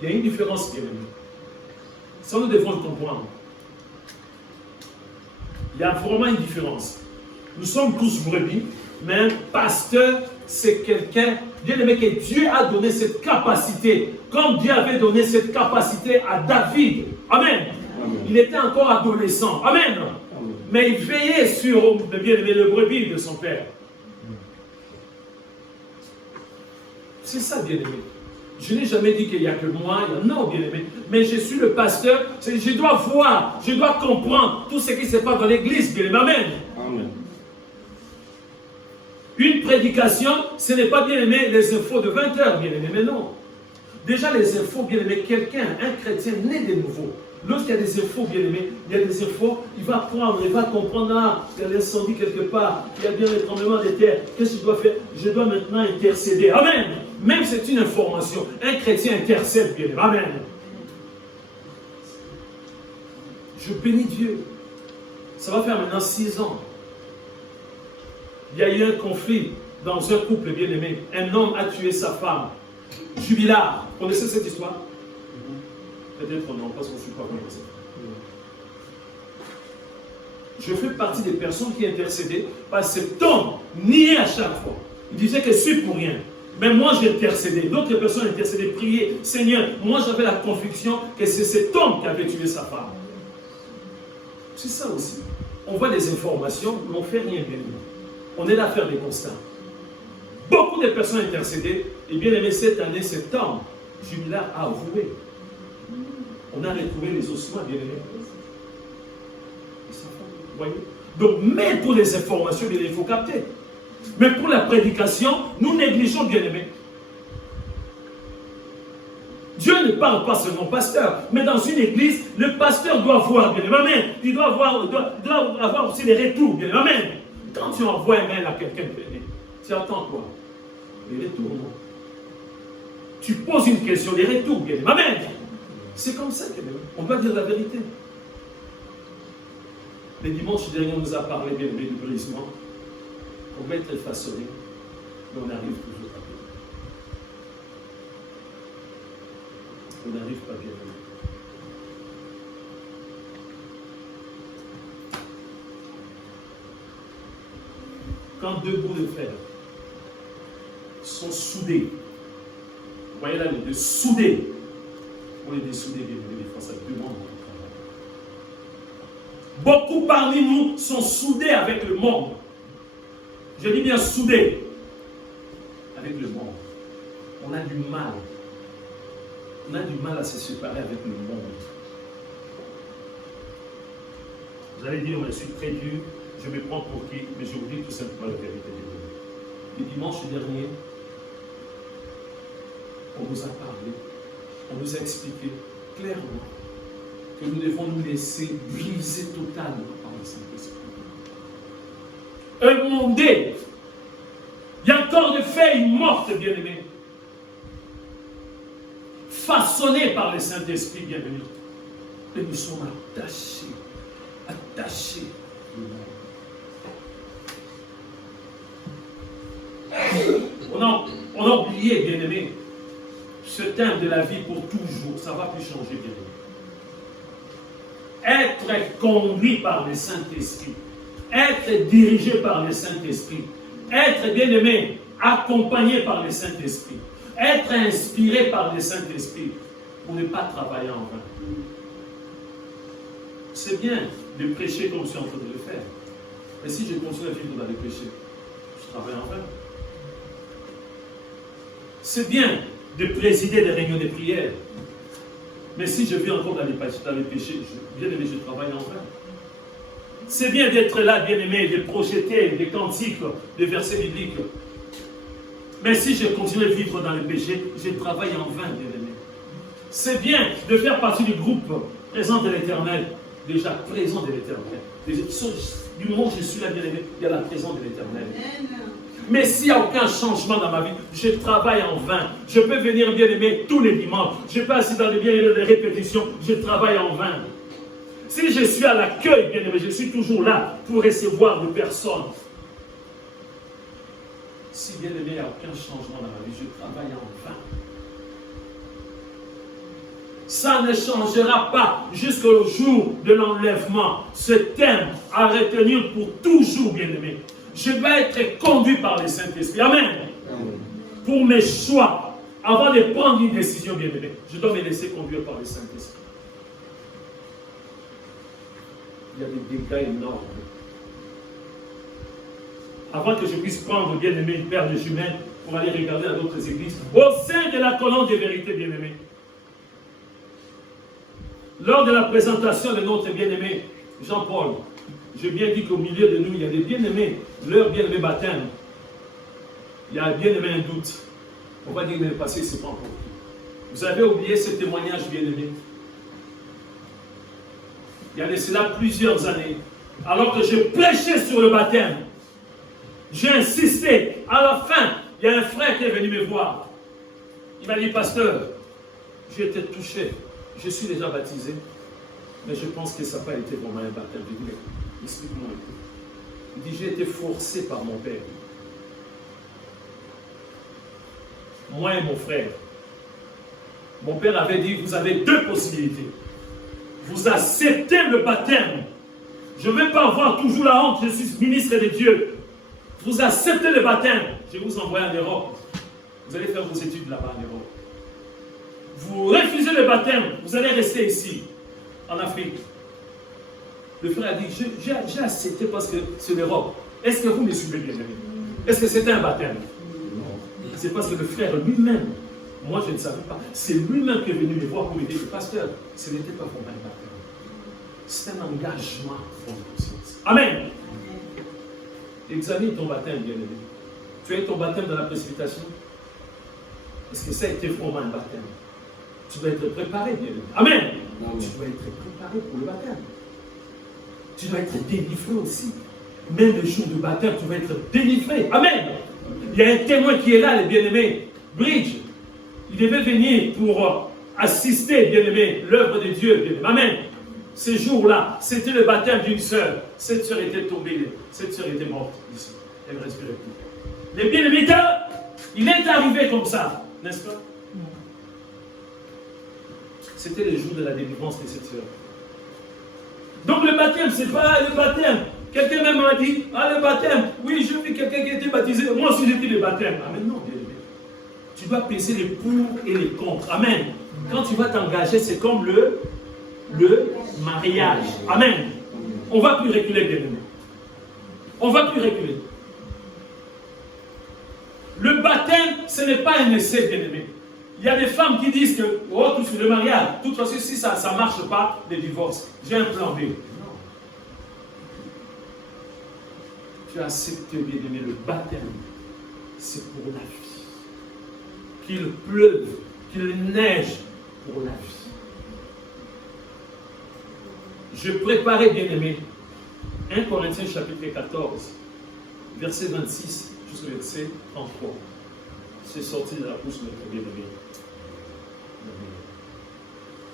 Il y a une différence, bien aimé. Ça, nous devons le comprendre. Il y a vraiment une différence. Nous sommes tous brebis, mais un pasteur, c'est quelqu'un, bien aimé, que Dieu a donné cette capacité, comme Dieu avait donné cette capacité à David. Amen. Amen. Il était encore adolescent. Amen. Amen. Mais il veillait sur le bien-aimé, le brebis de son père. C'est ça, bien-aimé. Je n'ai jamais dit qu'il n'y a que moi. Non, bien-aimé. Mais je suis le pasteur. Je dois voir, je dois comprendre tout ce qui se passe dans l'église, bien-aimé. Amen. Amen. Une prédication, ce n'est pas, bien-aimé, les infos de 20 heures, bien-aimé. Mais non. Déjà, les infos, bien-aimé, quelqu'un, un chrétien né de nouveau, lorsqu'il y a des infos, bien-aimé, il y a des infos, il va prendre, il va comprendre, ah, il y a l'incendie quelque part, il y a bien le tremblement de terre, qu'est-ce que je dois faire? Je dois maintenant intercéder. Amen. Même c'est une information. Un chrétien intercède, bien-aimé. Amen. Je bénis Dieu. Ça va faire maintenant 6 ans. Il y a eu un conflit dans un couple, bien-aimé. Un homme a tué sa femme. Jubilard. Vous connaissez cette histoire? Peut-être non, parce que je ne suis pas convaincu. Je fais partie des personnes qui intercédaient parce que cet homme niait à chaque fois. Il disait que c'est pour rien. Mais moi j'ai intercédé. D'autres personnes intercédaient, priaient. Seigneur, moi j'avais la conviction que c'est cet homme qui avait tué sa femme. C'est ça aussi. On voit des informations, mais on ne fait rien bien. On est là à faire des constats. Beaucoup de personnes intercédaient. Et bien aimé, cette année, cet homme, Jubilard, a avoué. On a retrouvé les ossements, bien aimé. Vous voyez? Donc, mais pour les informations, bien, il faut capter. Mais pour la prédication, nous négligeons, bien aimé. Dieu ne parle pas seulement pasteur, mais dans une église, le pasteur doit voir, bien aimé. Amen. Il doit avoir aussi les retours, bien aimé. Amen. Quand tu envoies un mail à quelqu'un, bien aimé, tu attends quoi? Les retours, non? Tu poses une question, les retours, bien aimé. Amen. C'est comme ça, bien aimé. On doit dire la vérité. Le dimanche dernier, on nous a parlé, bien aimé, du brisement. On va être façonné, mais on n'arrive toujours pas bien. On n'arrive pas bien. Quand deux bouts de fer sont soudés, vous voyez là, les deux soudés, on est des soudés, bien aimé, des fois ça demande beaucoup de travail. Beaucoup parmi nous sont soudés avec le monde. Je dis bien soudés avec le monde. On a du mal. On a du mal à se séparer avec le monde. Vous allez dire, je suis très dur, je me prends pour qui? Mais je vous dis tout simplement la vérité de Dieu. Le dimanche dernier, on nous a parlé, on nous a expliqué clairement que nous devons nous laisser briser totalement par le Saint-Esprit. Émondé. Il y a encore des feuilles mortes, bien-aimés. Façonnées par le Saint-Esprit, bien-aimés. Et nous sommes attachés. Attachés. On a oublié, bien-aimés, ce thème de la vie pour toujours. Ça ne va plus changer, bien-aimés. Être conduit par le Saint-Esprit. Être dirigé par le Saint-Esprit, être bien-aimé, accompagné par le Saint-Esprit, être inspiré par le Saint-Esprit, pour ne pas travailler en vain. C'est bien de prêcher comme je suis en train de le faire, mais si je continue à vivre dans les péchés, je travaille en vain. C'est bien de présider des réunions de prière, mais si je vis encore dans les péchés, bien-aimé, je travaille en vain. C'est bien d'être là, bien-aimé, de projeter des cantiques, des versets bibliques. Mais si je continue à vivre dans le péché, je travaille en vain, bien-aimé. C'est bien de faire partie du groupe présent de l'Éternel. Déjà présent de l'Éternel. Du moment où je suis là, bien-aimé, il y a la présence de l'Éternel. Mais s'il n'y a aucun changement dans ma vie, je travaille en vain. Je peux venir, bien-aimé, tous les dimanches. Je peux assis dans les bien-aimés des répétitions. Je travaille en vain. Si je suis à l'accueil, bien aimé, je suis toujours là pour recevoir de personnes. Si bien aimé, il n'y a aucun changement dans ma vie, je travaille en vain. Ça ne changera pas jusqu'au jour de l'enlèvement. Ce thème à retenir pour toujours, bien-aimé. Je vais être conduit par le Saint-Esprit. Amen. Pour mes choix, avant de prendre une décision, bien-aimé, je dois me laisser conduire par le Saint-Esprit. Il y a des dégâts énormes. Avant que je puisse prendre, bien-aimé, une paire de jumelles pour aller regarder dans d'autres églises, au sein de la colonne de vérité, bien-aimé, lors de la présentation de notre bien-aimé Jean-Paul, j'ai bien dit qu'au milieu de nous, il y a des bien-aimés, leur bien-aimé baptême. Il y a un bien-aimé un doute. On va dire que le passé, ce n'est pas encore pris. Vous avez oublié ce témoignage, bien-aimé. Il y a de cela plusieurs années. Alors que je prêchais sur le baptême, j'ai insisté. À la fin, il y a un frère qui est venu me voir. Il m'a dit, pasteur, j'ai été touché. Je suis déjà baptisé, mais je pense que ça n'a pas été vraiment un baptême. Je dis, explique-moi un peu. Il dit, j'ai été forcé par mon père. Moi et mon frère. Mon père avait dit, vous avez deux possibilités. Vous acceptez le baptême. Je ne vais pas avoir toujours la honte, je suis ministre de Dieu. Vous acceptez le baptême. Je vais vous envoyer en Europe. Vous allez faire vos études là-bas en Europe. Vous refusez le baptême, vous allez rester ici, en Afrique. Le frère a dit, j'ai accepté parce que c'est l'Europe. Est-ce que vous me suivez bien? Est-ce que c'était un baptême? Non. C'est parce que le frère lui-même, moi je ne savais pas, c'est lui-même qui est venu me voir pour me dire, pasteur, ce n'était pas vraiment un baptême. C'est un engagement pour la conscience. Amen. Examine ton baptême, bien-aimé. Tu as eu ton baptême dans la précipitation? Est-ce que ça a été vraiment un baptême? Tu dois être préparé, bien-aimé. Amen. Tu dois être préparé pour le baptême. Tu dois être délivré aussi. Même le jour du baptême, tu vas être délivré. Amen. Il y a un témoin qui est là, les bien-aimés. Bridge. Il devait venir pour assister, bien-aimé, l'œuvre de Dieu, bien-aimé. Amen. Ce jour-là, c'était le baptême d'une sœur. Cette sœur était tombée. Cette sœur était morte ici. Elle ne respirait plus. Les bien-aimés, il est arrivé comme ça, n'est-ce pas? C'était le jour de la délivrance de cette sœur. Donc le baptême, c'est pas le baptême. Quelqu'un même m'a dit, le baptême, oui, j'ai vu quelqu'un qui a été baptisé. Moi aussi j'ai dit le baptême. Amen, non, bien aimé. Tu dois peser les pour et les contre. Amen. Quand tu vas t'engager, c'est comme le mariage. Amen. On ne va plus reculer, bien aimé. On ne va plus reculer. Le baptême, ce n'est pas un essai, bien aimé. Il y a des femmes qui disent que, oh, tout c'est le mariage. De toute façon, si ça ne marche pas, le divorce. J'ai un plan B. Non. Tu as accepté, bien aimé, le baptême. C'est pour la vie. Qu'il pleuve, qu'il neige pour la vie. Je préparais, bien aimé, 1 Corinthiens chapitre 14, verset 26 jusqu'au verset 33. C'est sorti de la bouche de notre bien-aimé.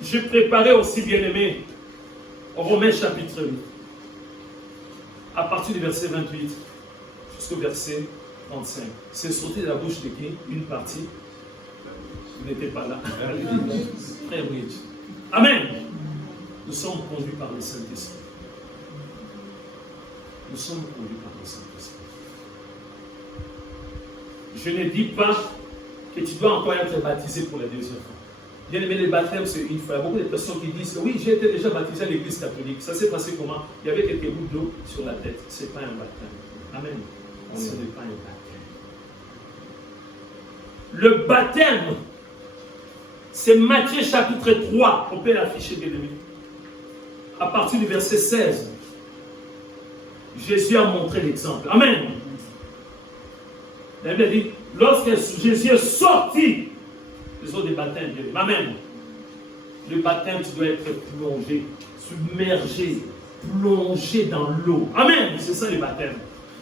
Je préparais aussi, bien-aimé, Romains chapitre 8, à partir du verset 28 jusqu'au verset 35. C'est sorti de la bouche de qui? Une partie. Vous n'étiez pas là. Frère Bridge. Amen. Nous sommes conduits par le Saint-Esprit. Nous sommes conduits par le Saint-Esprit. Je ne dis pas que tu dois encore être baptisé pour la deuxième fois. Bien aimé, le baptême, c'est une fois. Il y a beaucoup de personnes qui disent que oui, j'ai été déjà baptisé à l'église catholique. Ça s'est passé comment? Il y avait quelques gouttes d'eau sur la tête. Ce n'est pas un baptême. Amen. Ce n'est pas un baptême. Le baptême, c'est Matthieu chapitre 3. On peut l'afficher, bien aimé. À partir du verset 16. Jésus a montré l'exemple. Amen. La Bible dit, lorsque Jésus est sorti des eaux des baptêmes, amen. Le baptême, tu dois être plongé, submergé, plongé dans l'eau. Amen. C'est ça le baptême.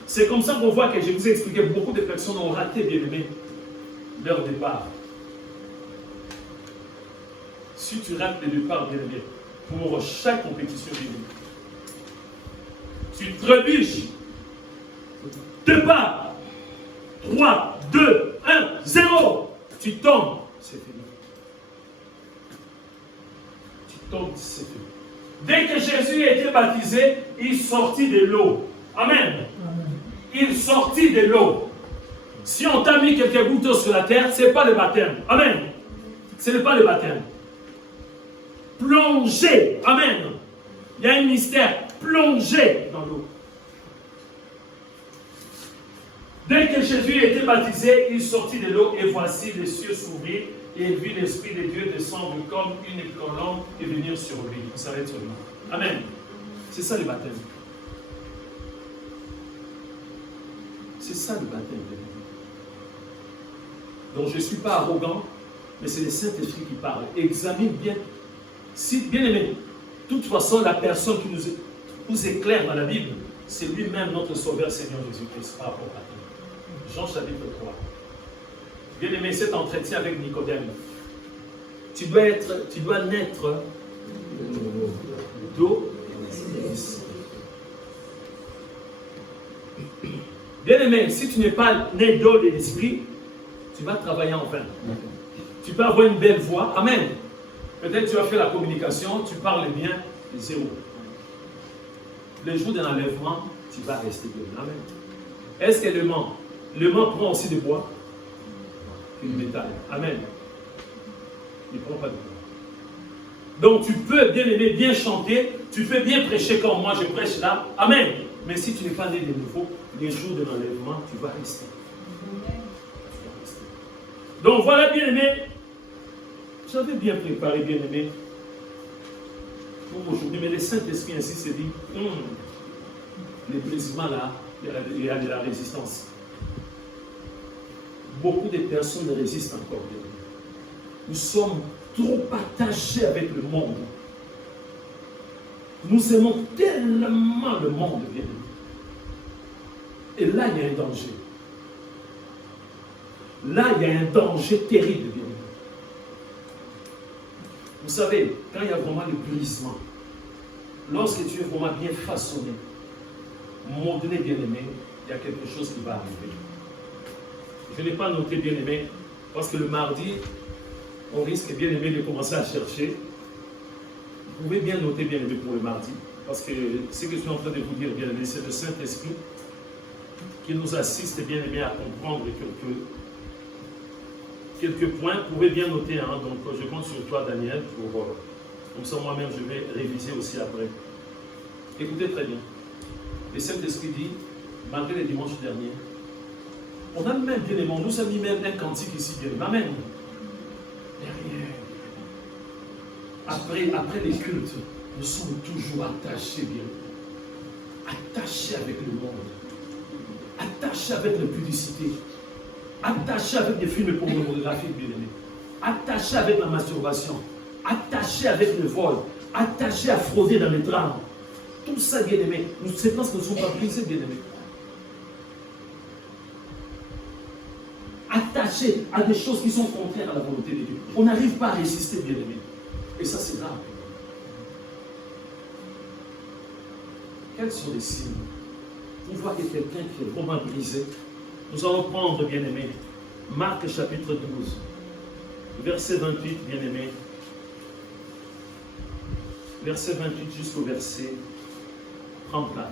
C'est comme ça qu'on voit que je vous ai expliqué, beaucoup de personnes ont raté, bien aimé, leur départ. Si tu rates le départ, bien aimé, pour chaque compétition, bien aimé, tu trébuches. Départ. 3, 2, 1, 0. Tu tombes. C'est fini. comme c'est fait. Dès que Jésus a été baptisé, il sortit de l'eau. Amen. Il sortit de l'eau. Si on t'a mis quelques gouttes d'eau sur la terre, ce n'est pas le baptême. Amen. Ce n'est pas le baptême. Plongez. Amen. Il y a un mystère. Plongez dans l'eau. Dès que Jésus a été baptisé, il sortit de l'eau et voici les cieux s'ouvrir et il vit l'Esprit de Dieu descendre comme une colombe et venir sur lui. Il s'arrête sur lui. Amen. C'est ça le baptême. C'est ça le baptême. Donc je ne suis pas arrogant, mais c'est le Saint-Esprit qui parle. Examine bien. Si, bien aimé, de toute façon, la personne qui nous éclaire dans la Bible, c'est lui-même notre Sauveur Seigneur Jésus-Christ par rapport à lui. Jean chapitre 3. Bien aimé, cet entretien avec Nicodème, tu dois naître d'eau. Bien aimé, si tu n'es pas né d'eau de l'esprit, tu vas travailler en vain. Tu peux avoir une belle voix. Amen. Peut-être tu as fait la communication, tu parles bien, zéro. Le jour de l'enlèvement, tu vas rester bien. Amen. Est-ce que le mant prend aussi du bois? Du métal. Amen. Il ne prend pas de bois. Donc tu peux bien aimer, bien chanter, tu peux bien prêcher comme moi je prêche là. Amen. Mais si tu n'es pas né de nouveau, les jours de l'enlèvement, tu vas rester. Donc voilà, bien aimé. J'avais bien préparé, bien aimé, pour aujourd'hui, mais le Saint-Esprit ainsi s'est dit, les brisements là, il y a de la résistance. Beaucoup de personnes résistent encore. Bien aimé. Nous sommes trop attachés avec le monde. Nous aimons tellement le monde, bien aimé. Et là, il y a un danger. Là, il y a un danger terrible, bien aimé. Vous savez, quand il y a vraiment le brisement, lorsque tu es vraiment bien façonné, modelé, bien aimé, il y a quelque chose qui va arriver. Je n'ai pas noté, bien aimé, parce que le mardi, on risque, bien aimé, de commencer à chercher. Vous pouvez bien noter, bien aimé, pour le mardi, parce que ce que je suis en train de vous dire, bien aimé, c'est le Saint-Esprit qui nous assiste, bien aimé, à comprendre quelques points. Vous pouvez bien noter, hein, donc je compte sur toi, Daniel, pour comme ça moi-même je vais réviser aussi après. Écoutez très bien. Le Saint-Esprit dit, malgré les dimanches derniers, on a même bien aimé, on nous a mis même un cantique ici, bien aimé. Amen. Derrière. Après les cultes, nous sommes toujours attachés, bien aimé. Attachés avec le monde. Attachés avec la publicité. Attaché avec des films pornographiques, bien aimés. Attaché avec la masturbation. Attaché avec le vol. Attaché à frauder dans les drames. Tout ça, bien aimé. C'est parce que nous ne sommes pas brisés, bien aimés. Attaché à des choses qui sont contraires à la volonté de Dieu. On n'arrive pas à résister, bien aimé. Et ça, c'est grave. Quels sont les signes? Vous voyez quelqu'un qui est vraiment brisé. Nous allons prendre, bien aimé, Marc chapitre 12, verset 28, bien aimé. Verset 28 jusqu'au verset 34.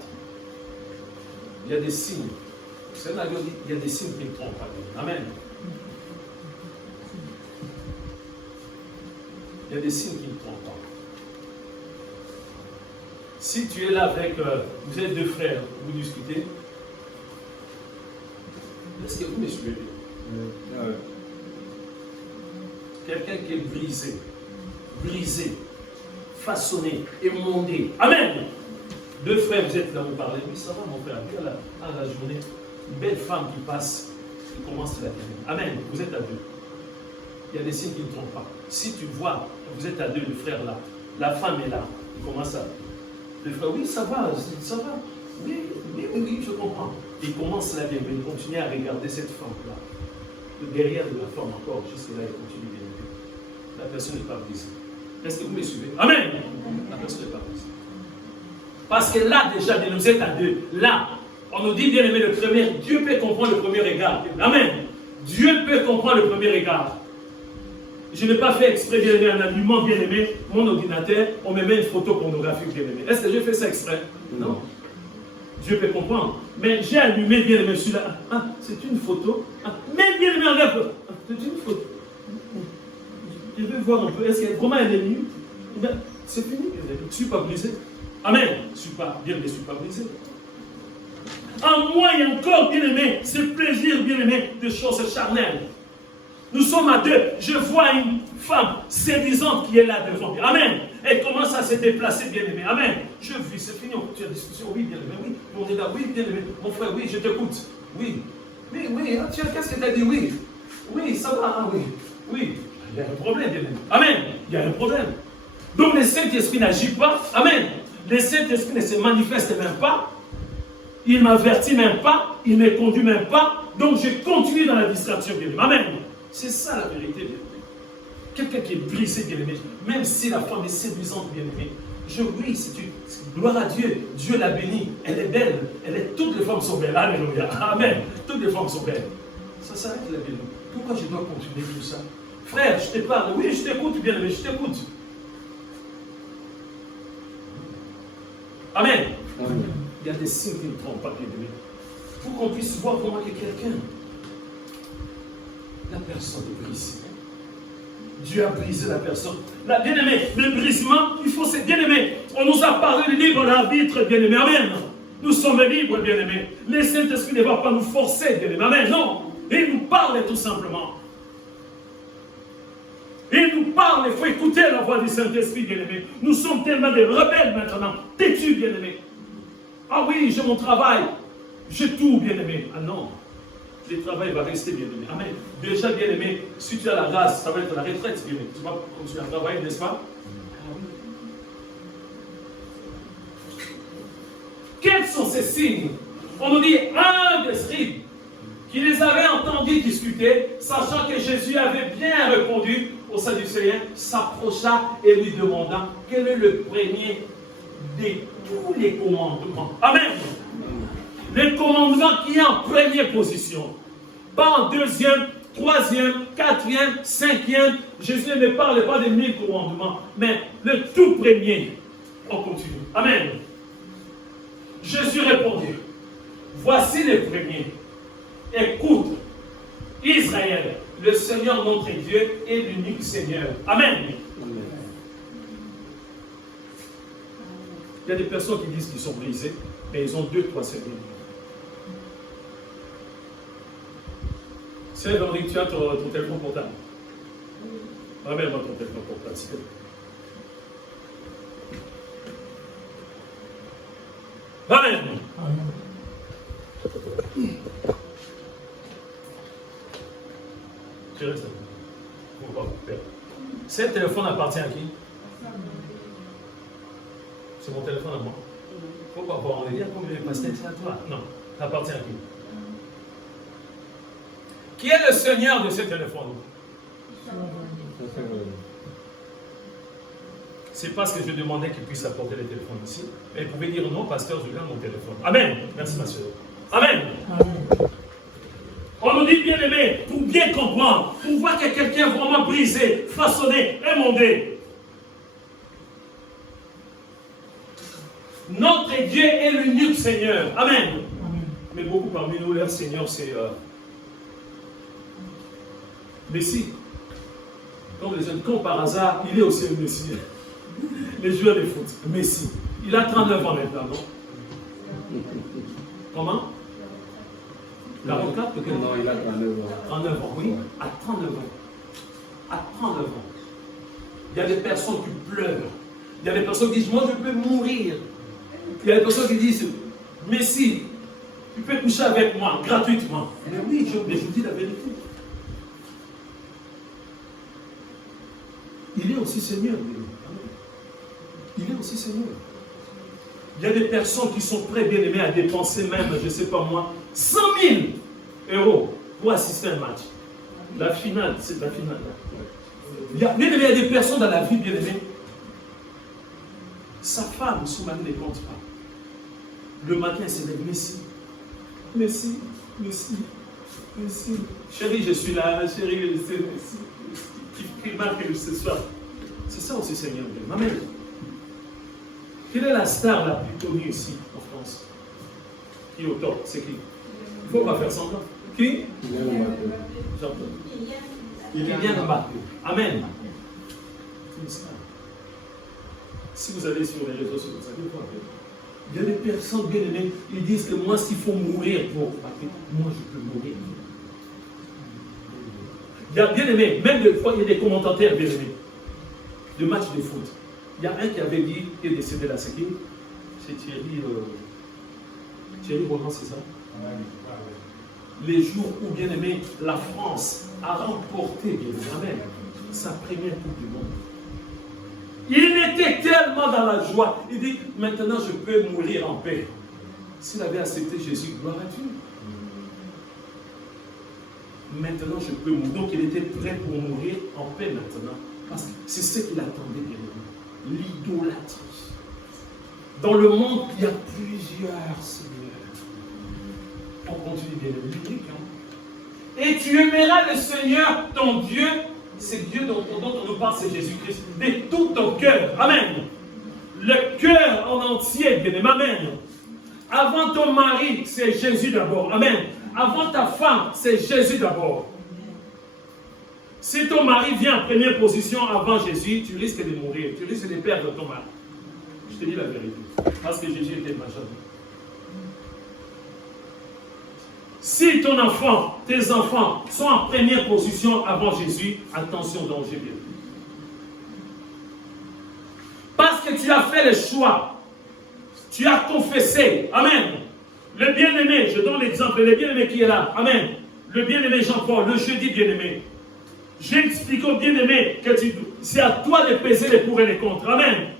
Il y a des signes. Vous savez, il y a des signes qui ne trompent pas. Amen. Il y a des signes qui ne trompent pas. Si tu es là avec, vous êtes deux frères, vous discutez, est-ce que vous me suivez? Quelqu'un qui est brisé, façonné, émondé. Amen. Deux frères, vous êtes là, vous parlez. Oui, ça va, mon frère. Puis à la journée, une belle femme qui passe, qui commence la carrière. Amen. Vous êtes à deux. Il y a des signes qui ne trompent pas. Si tu vois, vous êtes à deux, le frère là, la femme est là, il commence à. Le frère, oui, ça va. Oui, je comprends. Il commence là, bien, il continue à regarder cette femme-là. Derrière de la femme encore, jusque-là, il continue bien. La personne n'est pas brisée. Est-ce que vous me suivez? Amen. La personne n'est pas brisée. Parce que là, déjà, vous êtes à deux. Là, on nous dit, bien aimé, le premier, Dieu peut comprendre le premier regard. Amen. Dieu peut comprendre le premier regard. Je n'ai pas fait exprès, bien aimé, en allumant, bien aimé, mon ordinateur, on me met une photo pornographique, bien aimé. Est-ce que j'ai fait ça exprès? Non. Dieu peut comprendre. Mais j'ai allumé, bien aimé, celui-là. Ah, c'est une photo. Ah, mais bien aimé, enlève. Ah, c'est une photo. Je vais voir un peu. Est-ce qu'il y a vraiment un ennemi? C'est fini, bien aimé. Je ne suis pas brisé. Amen. Je ne suis pas, bien aimé, je ne suis pas brisé. En moi, il y a encore, bien aimé, ce plaisir, bien aimé, de choses charnelles. Nous sommes à deux. Je vois une femme séduisante qui est là devant. Amen. Elle commence à se déplacer, bien aimé. Amen. Je vis, c'est fini, on continue la discussion. Oui, bien aimé, oui. On est là, oui, bien aimé. Mon frère, oui, je t'écoute. Oui. Oui, ah, tiens, qu'est-ce que tu as dit? Oui. Oui, ça va, ah, oui. Oui. Il y a un problème, bien aimé. Amen. Il y a un problème. Donc le Saint-Esprit n'agit pas. Amen. Le Saint-Esprit ne se manifeste même pas. Il ne m'avertit même pas. Il ne me conduit même pas. Donc je continue dans la distraction, bien aimé. Amen. C'est ça la vérité, bien-aimé. Quelqu'un qui est brisé, bien-aimé, même si la femme est séduisante, bien-aimé, oui, c'est une gloire à Dieu. Dieu l'a bénie. Elle est belle. Toutes les femmes sont belles. Alléluia. Amen. Toutes les femmes sont belles. Ça s'arrête là, bien-aimé. Pourquoi je dois continuer tout ça? Frère, je te parle. Oui, je t'écoute, bien-aimé, je t'écoute. Amen. Amen. Il y a des signes qui ne trompent pas, bien-aimé. Pour qu'on puisse voir comment que quelqu'un, la personne est brisée. Dieu a brisé la personne. La bien-aimée, le brisement, il faut se bien-aimer. On nous a parlé de libre arbitre, bien-aimé. Amen. Nous sommes libres, bien-aimés. Le Saint-Esprit ne va pas nous forcer, bien-aimé. Amen. Non. Il nous parle tout simplement. Il nous parle, il faut écouter la voix du Saint-Esprit, bien-aimé. Nous sommes tellement des rebelles maintenant. Têtus, bien-aimé. Ah oui, j'ai mon travail. J'ai tout, bien-aimé. Ah non. Le travail va rester, bien-aimé. Amen. Déjà, bien-aimé, si tu as la grâce, ça va être la retraite, bien-aimé. Tu vas continuer à travailler, n'est-ce pas? Quels sont ces signes? On nous dit un des scribes qui les avait entendus discuter, sachant que Jésus avait bien répondu aux Sadducéens, s'approcha et lui demanda quel est le premier de tous les commandements. Amen. Le commandement qui est en première position. Pas en deuxième, troisième, quatrième, cinquième. Jésus ne parle pas de 1000 commandements, mais le tout premier. On continue. Amen. Jésus répondit, voici le premier. Écoute, Israël, le Seigneur notre Dieu est l'unique Seigneur. Amen. Amen. Il y a des personnes qui disent qu'ils sont brisés, mais ils ont 2-3 seigneurs. C'est vrai, tu as ton téléphone portable. Ramène-moi ton téléphone portable, s'il te plaît. Amen. Je reste là. Faut pas vous perdre. Ce téléphone appartient à qui? C'est mon téléphone à moi. Faut pas voir, on est bien comme les pasteurs, c'est à toi. Non, ça appartient à qui? Qui est le Seigneur de ce téléphone? C'est pas ce que je demandais qu'il puisse apporter le téléphone ici. Mais il pouvait dire non, pasteur, je garde mon téléphone. Amen. Merci, ma soeur. Amen. Amen. On nous dit bien aimé, pour bien comprendre, pour voir que quelqu'un est vraiment brisé, façonné, émondé. Notre Dieu est l'unique Seigneur. Amen. Amen. Mais beaucoup parmi nous, leur Seigneur, c'est Messie. Comme les jeunes, comme par hasard, il est aussi le Messie. Les joueurs de foot, Messi. Il a 39 ans maintenant, non? Comment? 44 peut-être? Non, il a 39 ans. 39 ans, oui. À 39 ans. À 39 ans. Il y a des personnes qui pleurent. Il y a des personnes qui disent, moi je peux mourir. Il y a des personnes qui disent, Messi, tu peux coucher avec moi gratuitement. Mais oui, je vous dis la vérité. Il est aussi Seigneur. Il est aussi Seigneur. Il y a des personnes qui sont prêtes, bien aimées, à dépenser même, je ne sais pas moi, 100 000 € pour assister à un match. La finale, c'est la finale. Il y a des personnes dans la vie, bien aimées. Sa femme, son mari ne compte pas. Le matin, c'est le Messie. Messie. Chérie, je suis là. Chérie, je sais, Messie. qui marque ce soir. C'est ça aussi, Seigneur. Amen. Quelle est la star la plus connue ici, en France? Qui est au top? C'est qui? Il ne faut pas faire semblant. Qui? Kylian Mbappé. Amen. Si vous allez sur les réseaux sociaux, vous savez quoi? Il y a des personnes bien aimées, ils disent que moi, s'il faut mourir pour Mbappé, moi je peux mourir. Il y a bien aimé, même des fois, il y a des commentateurs bien aimés de matchs de foot. Il y a un qui avait dit, qui est décédé là, c'est qui? C'est Thierry Roland, c'est ça? Les jours où, bien aimé, la France a remporté, bien aimé, sa première Coupe du Monde. Il était tellement dans la joie. Il dit, maintenant je peux mourir en paix. S'il avait accepté Jésus, gloire à Dieu. Maintenant je peux mourir. Donc il était prêt pour mourir en paix maintenant. Parce que c'est ce qu'il attendait, bien aimé. L'idolâtrie. Dans le monde, il y a plusieurs seigneurs. On continue bien aimé. Et tu aimeras le Seigneur, ton Dieu. C'est Dieu dont on nous parle, c'est Jésus-Christ. De tout ton cœur. Amen. Le cœur en entier, bien aimé. Amen. Avant ton mari, c'est Jésus d'abord. Amen. Avant ta femme, c'est Jésus d'abord. Si ton mari vient en première position avant Jésus, tu risques de mourir. Tu risques de perdre ton mari. Je te dis la vérité. Parce que Jésus était majeur. Si ton enfant, tes enfants sont en première position avant Jésus, attention, danger bien. Parce que tu as fait le choix. Tu as confessé. Amen. Le bien-aimé, je donne l'exemple, le bien-aimé qui est là. Amen. Le bien-aimé Jean-Paul, le jeudi bien-aimé. J'ai expliqué au bien-aimé que c'est à toi de peser les pour et les contre. Amen.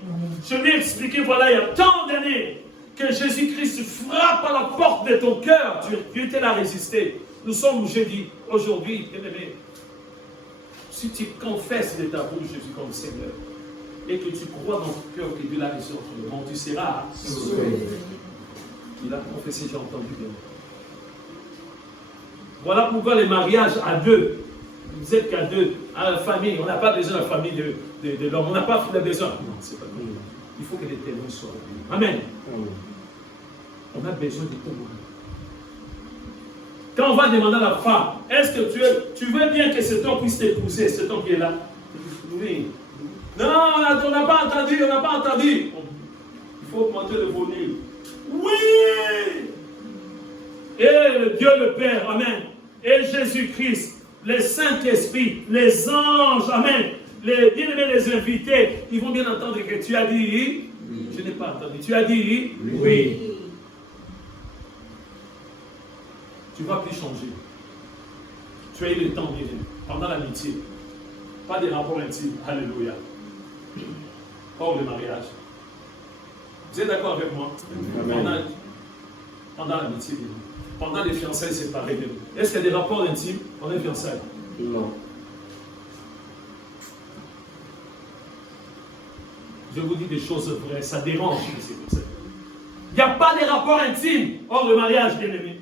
Je lui ai expliqué, voilà, il y a tant d'années que Jésus-Christ frappe à la porte de ton cœur. Tu étais là à résister. Nous sommes jeudi, aujourd'hui, bien-aimé. Si tu confesses de ta bouche Jésus comme Seigneur et que tu crois dans ton cœur que Dieu l'a réussi entre le monde, tu seras sauvé. Il a confessé, j'ai entendu bien. Voilà pourquoi les mariages à deux, vous êtes qu'à deux, à la famille, on n'a pas besoin de la famille de l'homme, on n'a pas besoin. Non, c'est pas vrai. Il faut que les témoins soient là. Amen. On a besoin de témoins. Quand on va demander à la femme, est-ce que tu veux bien que cet homme puisse t'épouser, cet homme qui est là? Oui. Non, on n'a pas entendu, on n'a pas entendu. Il faut augmenter le volume. Oui! Et Dieu le Père, amen. Et Jésus-Christ, le Saint-Esprit, les anges, amen. Les bien-aimés, les invités, ils vont bien entendre que tu as dit oui. Je n'ai pas entendu. Tu as dit oui. Tu ne vas plus changer. Tu as eu le temps bien pendant l'amitié. Pas des rapports intimes. Alléluia. Hors le mariage. Vous êtes d'accord avec moi? Pendant l'amitié, pendant les fiançailles séparées. Est-ce qu'il y a des rapports intimes pendant les fiançailles? Non. Je vous dis des choses vraies, ça dérange. Il n'y a pas de rapport intime hors le mariage, bien aimé.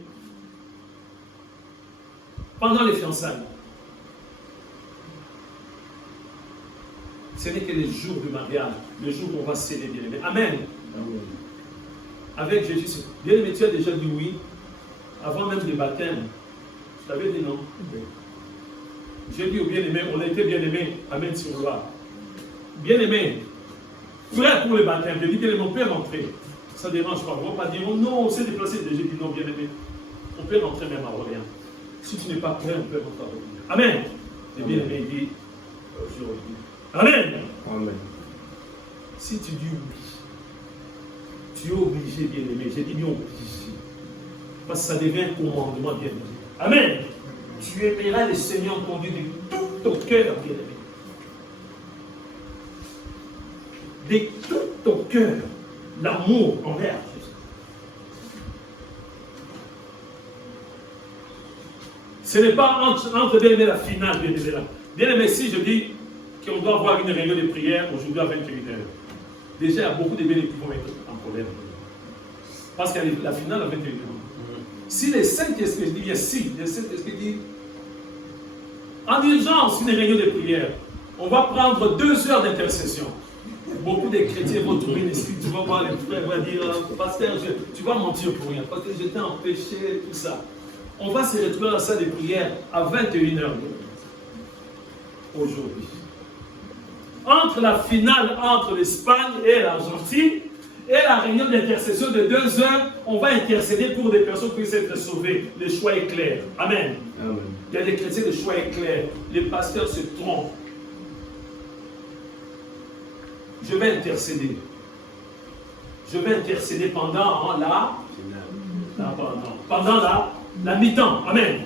Pendant les fiançailles. Ce n'est que les jours du mariage, le jour où on va sceller, bien aimé. Amen. Amen. Avec Jésus, bien aimé, tu as déjà dit oui, avant même le baptême. Je t'avais dit non. J'ai dit au bien aimé, on a été bien aimé, amen sur loi. Bien aimé, prêt pour le baptême, je dis que mon père rentrer. Ça ne dérange pas. On ne va pas dire oh, non, on s'est déplacé. J'ai dit non, bien aimé. On peut rentrer même à Orléans. Si tu n'es pas prêt, on peut rentrer à Orléans. Amen. Et bien aimé, il dit aujourd'hui. Amen. Amen. Si tu dis oui, tu es obligé, bien aimé. J'ai dit bien obligé. Parce que ça devient un commandement, bien aimé. Amen. Tu aimeras le Seigneur ton Dieu de tout ton cœur, bien aimé. De tout ton cœur, l'amour envers Jésus. Ce n'est pas entre bien aimé la finale, bien aimé là. Bien aimé, si je dis qu'on doit avoir une réunion de prière aujourd'hui à 21h, déjà il y a beaucoup de bien-aimés qui vont être en problème. Parce qu'il y a la finale à 21h. Si les Saint-Esprit, je dis bien si, le Saint-Esprit dit en urgence une réunion de prière, On va prendre 2 heures d'intercession. Beaucoup de chrétiens vont trouver une excuse. Tu vas voir les frères, vont dire, pasteur, tu vas mentir pour rien, parce que j'étais en péché, tout ça. On va se retrouver dans la salle de prière à 21h aujourd'hui. Entre la finale entre l'Espagne et l'Argentine et la réunion d'intercession de 2 heures, on va intercéder pour des personnes qui puissent être sauvées. Le choix est clair. Amen. Amen. Il y a des chrétiens, le choix est clair. Les pasteurs se trompent. Je vais intercéder. Je vais intercéder pendant la mi-temps. Amen.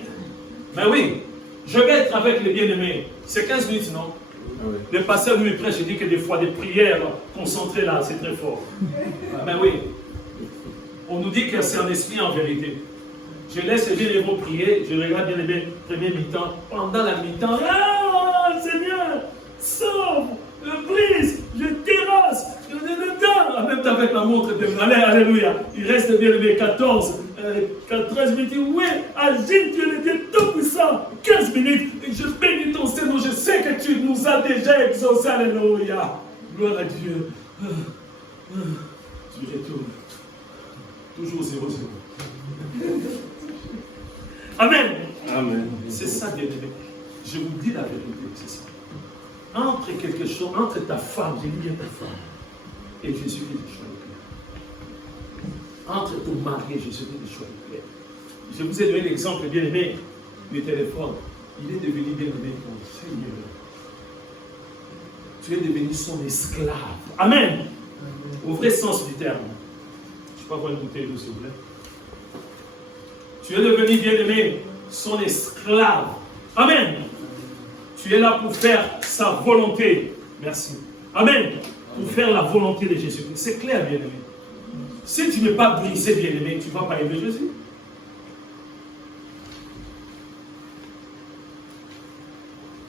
Mais oui, je vais être avec les bien-aimés. C'est 15 minutes, non? Oui. Le pasteur lui prêche, il dit que des fois, des prières concentrées là, c'est très fort. Mais oui, on nous dit que c'est un esprit en vérité. Je laisse les bien-aimés prier, je regarde bien les premiers mi-temps. Pendant la mi-temps, ah, Seigneur, sauve, brise, je terrasse, en même temps avec la montre de alléluia. Il reste bien levé 13 minutes. Oui, agis, Dieu le Dieu tout-puissant. 15 minutes, je bénis ton Seigneur. Je sais que tu nous as déjà exaucé. Alléluia. Gloire à Dieu. Tu retournes. Toujours 0-0. Amen. Amen. C'est ça, bien-aimé. Je vous dis la vérité, c'est ça. Entre quelque chose, entre ta femme, j'ai dit bien ta femme, et Jésus qui est choix clair. Entre ton mari et Jésus qui est choix clair. Je vous ai donné l'exemple bien aimé du téléphone. Il est devenu bien aimé ton Seigneur. Tu es devenu son esclave. Amen. Au vrai sens du terme. Je ne peux pas avoir une bouteille d'eau, s'il vous plaît. Tu es devenu bien aimé son esclave. Amen. Tu es là pour faire sa volonté. Merci. Amen. Pour faire la volonté de Jésus. C'est clair, bien-aimé. Si tu n'es pas brisé, bien-aimé, tu ne vas pas aimer Jésus.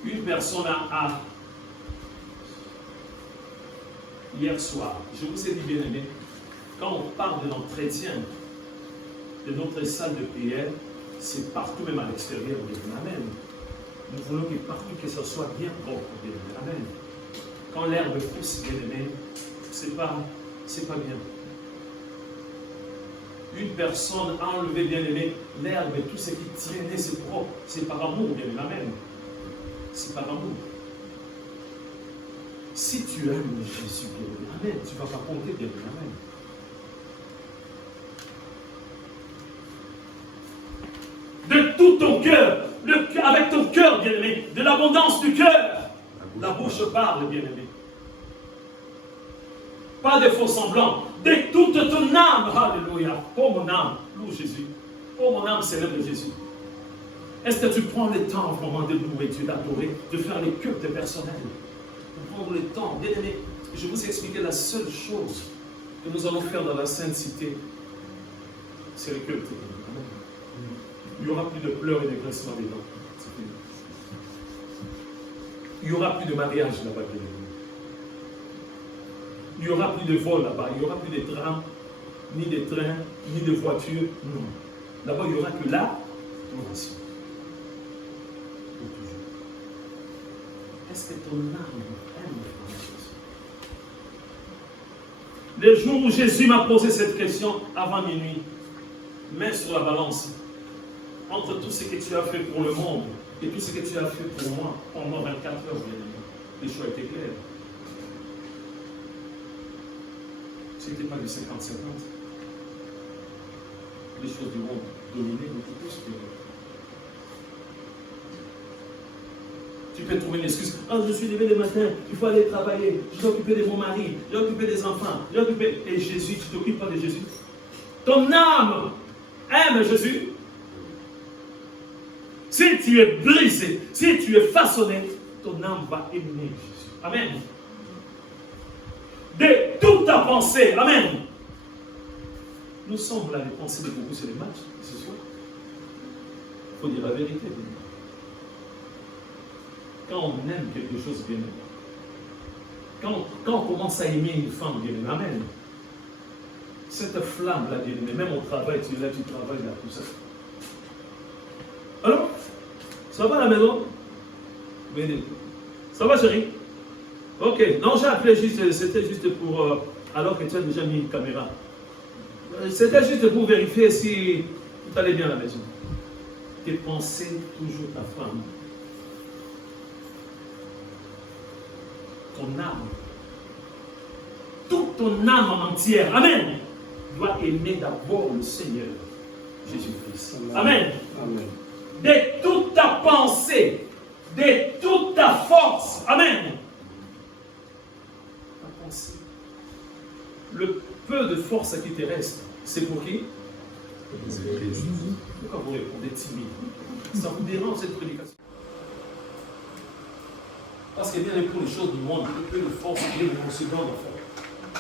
Une personne a hier soir, je vous ai dit, bien-aimé, quand on parle de l'entretien de notre salle de prière, c'est partout, même à l'extérieur, bien-aimé. Amen. Nous voulons que partout que ce soit bien propre, bien-aimé. Amen. Quand l'herbe pousse, bien-aimé, c'est pas bien. Une personne a enlevé, bien-aimé, l'herbe et tout ce qui traînait, c'est propre. C'est par amour, bien-aimé. Amen. C'est par amour. Si tu aimes Jésus, bien-aimé, amen, tu ne vas pas compter, bien-aimé. Amen. De tout ton cœur, avec ton cœur, bien-aimé, de l'abondance du cœur, la bouche parle, bien-aimé. Pas de faux semblants, de toute ton âme, alléluia. Oh mon âme, loue Jésus. Oh mon âme, célèbre Jésus. Est-ce que tu prends le temps vraiment de louer Dieu, d'adorer, de faire les cultes personnels? De prendre le temps, bien-aimé. Je vous ai expliqué la seule chose que nous allons faire dans la Sainte Cité, c'est le culte. Il n'y aura plus de pleurs et de grincements des dents. Il n'y aura plus de mariage là-bas. Il n'y aura plus de vol là-bas. Il n'y aura plus de trams, ni de trains, ni de voitures. Non. Là-bas, il n'y aura que la adoration. Est-ce que ton âme aime Jésus? Le jour où Jésus m'a posé cette question, avant minuit, mets sur la balance. Entre tout ce que tu as fait pour le monde et tout ce que tu as fait pour moi pendant 24 heures, les choix étaient clairs. Ce n'était pas du 50-50. Les choses du monde dominaient beaucoup plus que... Tu peux trouver une excuse. Oh, je suis levé le matin, il faut aller travailler, je dois m'occuper de mon mari, je dois m'occuper des enfants, je dois m'occuper... Et Jésus, tu ne t'occupes pas de Jésus. Ton âme aime Jésus. Si tu es brisé, si tu es façonné, ton âme va aimer Jésus. Amen. De toute ta pensée. Amen. Nous sommes là, les pensées de beaucoup sur les matchs ce soir. Il faut dire la vérité. Quand on aime quelque chose, bien aimé. Quand on commence à aimer une femme, bien aimé. Amen. Cette flamme-là, bien aimé, même au travail, tu es là, tu travailles là, tout ça. Alors, ça va à la maison? Mais Ça va, chérie? Ok. Non, j'ai appelé juste, c'était juste pour... alors que tu as déjà mis une caméra. C'était juste pour vérifier si tout allait bien à la maison. Tes pensées, toujours ta femme. Ton âme. Toute ton âme en entière. Amen. Doit aimer d'abord le Seigneur Jésus-Christ. Amen. Amen. De toute ta pensée, de toute ta force. Amen. Ta pensée. Le peu de force qui te reste, c'est pour qui? Pourquoi vous répondez timide? Ça vous dérange cette prédication? Parce que bien pour les choses du monde, le peu de force, on se donne à fond.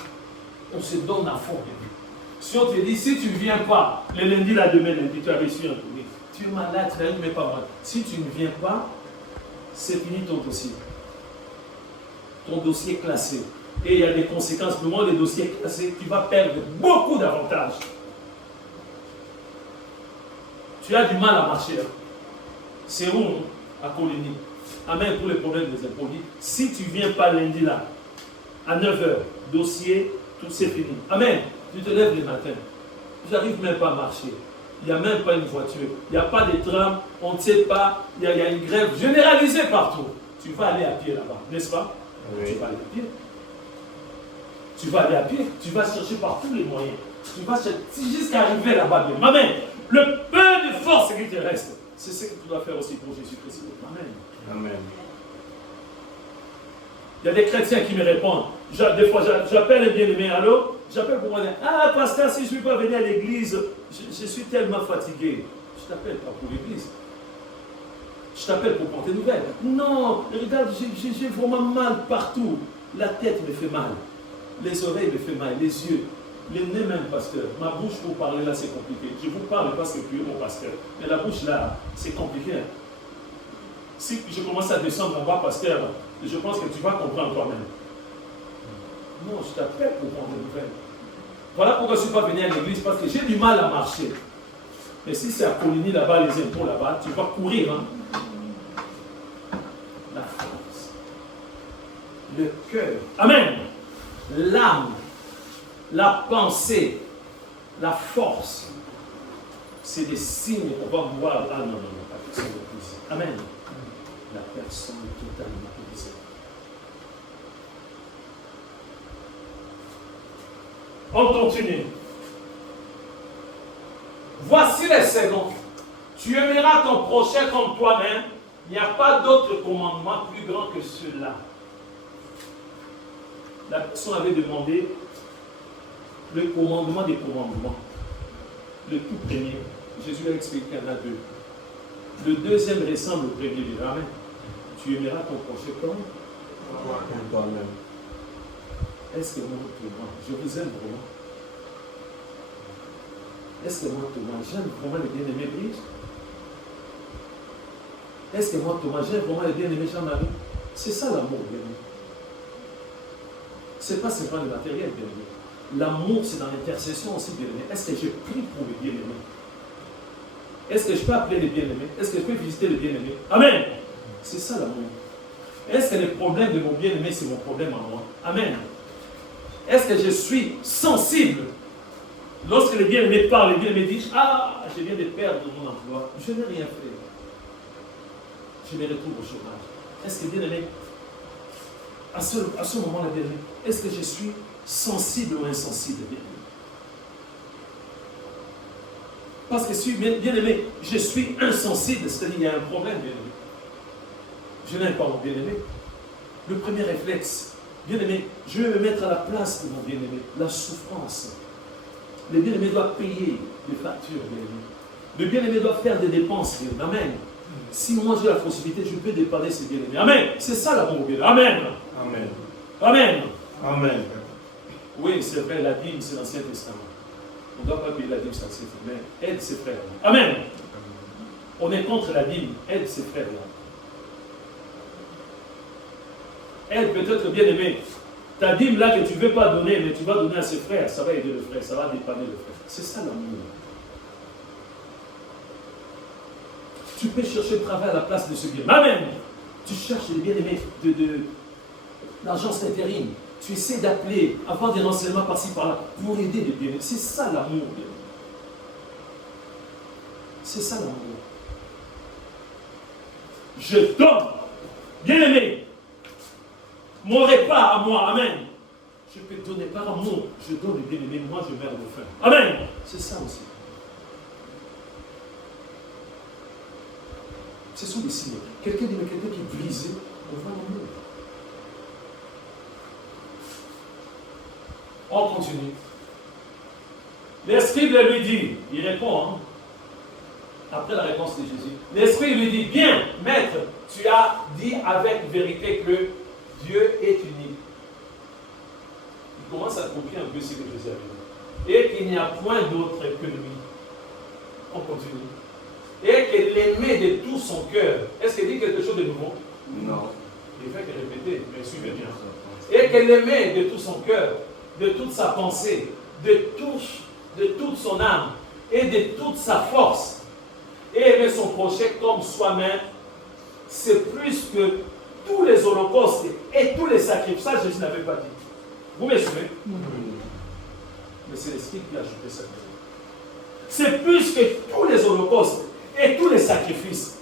On se donne à fond. Si on te dit, si tu ne viens pas, le lundi, la demain, lundi, tu as reçu un courrier. Tu es malade, tu n'as pas mal. Si tu ne viens pas, c'est fini ton dossier. Ton dossier est classé. Et il y a des conséquences. Pour moi, les dossiers classés, tu vas perdre beaucoup d'avantages. Tu as du mal à marcher. C'est où? À Coligny. Amen pour les problèmes des impôts. Si tu ne viens pas lundi là, à 9h, dossier, tout c'est fini. Amen. Tu te lèves le matin. Tu n'arrives même pas à marcher. Il n'y a même pas une voiture. Il n'y a pas de tram. On ne sait pas. Il y a une grève généralisée partout. Tu vas aller à pied là-bas, n'est-ce pas? Oui. Tu vas aller à pied. Tu vas aller à pied. Tu vas chercher par tous les moyens. Tu vas chercher jusqu'à arriver là-bas. Amen. Le peu de force qui te reste, c'est ce que tu dois faire aussi pour Jésus-Christ. Amen. Amen. Il y a des chrétiens qui me répondent. Des fois, j'appelle un bien-aimé. Allô? J'appelle pour moi dire, ah, pasteur, si je ne suis pas venu à l'église, je suis tellement fatigué. Je t'appelle pas pour l'église. Je t'appelle pour porter nouvelles. Non, regarde, j'ai vraiment mal partout. La tête me fait mal. Les oreilles me font mal. Les yeux. Les nez même, pasteur. Ma bouche pour parler là, c'est compliqué. Je vous parle parce que tu es mon pasteur. Mais la bouche là, c'est compliqué. Si je commence à descendre en bas, pasteur, je pense que tu vas comprendre toi-même. Non, je t'appelle pour prendre des nouvelles. Voilà pourquoi je ne suis pas venu à l'église, parce que j'ai du mal à marcher. Mais si c'est à Coligny là-bas, les impôts là-bas, tu vas courir. Hein? La force. Le cœur. Amen. L'âme. La pensée. La force. C'est des signes qu'on va voir. Ah non, non, non, pas personne épuisée. Amen. La personne totalement épuisée. On continue. Voici les secondes. Tu aimeras ton prochain comme toi-même. Il n'y a pas d'autre commandement plus grand que cela. La personne avait demandé le commandement des commandements. Le tout premier. Jésus a expliqué qu'il y en a deux. Le deuxième ressemble au premier. Amen. Tu aimeras ton prochain comme toi-même. Est-ce que moi, je vous aime vraiment? Est-ce que moi, Thomas, j'aime vraiment le bien-aimé Brice? Est-ce que moi, Thomas, j'aime vraiment le bien-aimé Jean-Marie? C'est ça l'amour, bien-aimé. Ce n'est pas simplement le matériel, bien-aimé. L'amour, c'est dans l'intercession aussi, bien-aimé. Est-ce que je prie pour le bien-aimé? Est-ce que je peux appeler les bien-aimés? Est-ce que je peux visiter les bien-aimés? Amen! C'est ça l'amour. Est-ce que les problèmes de mon bien-aimé, c'est mon problème à moi? Amen! Est-ce que je suis sensible? Lorsque les bien-aimés parlent, les bien-aimés disent, ah, je viens de perdre mon emploi. Je n'ai rien fait. Je me retrouve au chômage. Est-ce que bien-aimé, à ce moment-là, bien-aimé, est-ce que je suis sensible ou insensible, bien-aimé? Parce que si, bien-aimé, je suis insensible, c'est-à-dire qu'il y a un problème, bien-aimé. Je n'aime pas mon bien-aimé. Le premier réflexe, bien-aimé, je vais me mettre à la place de mon bien-aimé. La souffrance. Le bien-aimé doit payer des factures, bien-aimé. Le bien-aimé doit faire des dépenses, bien-aimé. Amen. Si moi j'ai la possibilité, je peux dépanner ces bien-aimés. Amen. C'est ça l'amour, bien-aimé. Amen. Amen. Amen. Amen. Oui, c'est vrai, la dîme, c'est l'Ancien Testament. On ne doit pas payer la dîme, c'est l'Ancien Testament. Mais aide ses frères. Amen. On est contre la dîme. Aide ses frères. Aide peut-être bien-aimé. Ta dîme là que tu ne veux pas donner, mais tu vas donner à ses frères, ça va aider le frère, ça va dépanner le frère. C'est ça l'amour. Tu peux chercher le travail à la place de ce bien. Amen. Tu cherches les bien-aimés de l'agence d'intérim. Tu essaies d'appeler, avoir des renseignements par-ci par-là pour aider les bien-aimés. C'est ça l'amour. C'est ça l'amour. Je donne, bien-aimé, mon repas à moi. Amen. Je peux te donner par amour. Je donne les bien-aimés. Moi, je meurs de faim. Amen. C'est ça aussi. Ce sont des signes. Quelqu'un qui est brisé, on va l'amour. On continue. L'Esprit lui dit, il répond, hein, après la réponse de Jésus. L'Esprit lui dit, bien, maître, tu as dit avec vérité que Dieu est unique. Il commence à comprendre un peu ce que Jésus a dit. Et qu'il n'y a point d'autre que lui. On continue. Et qu'il l'aimait de tout son cœur. Est-ce qu'il dit quelque chose de nouveau? Non. Il fait que répéter, mais suivez bien. Et qu'il l'aimait de tout son cœur, de toute sa pensée, de toute son âme et de toute sa force. Et aimer son prochain comme soi-même, c'est plus que tous les holocaustes et tous les sacrifices. Ça, Jésus n'avait pas dit. Vous me suivez? Mais c'est l'Esprit qui a ajouté ça. C'est plus que tous les holocaustes et tous les sacrifices.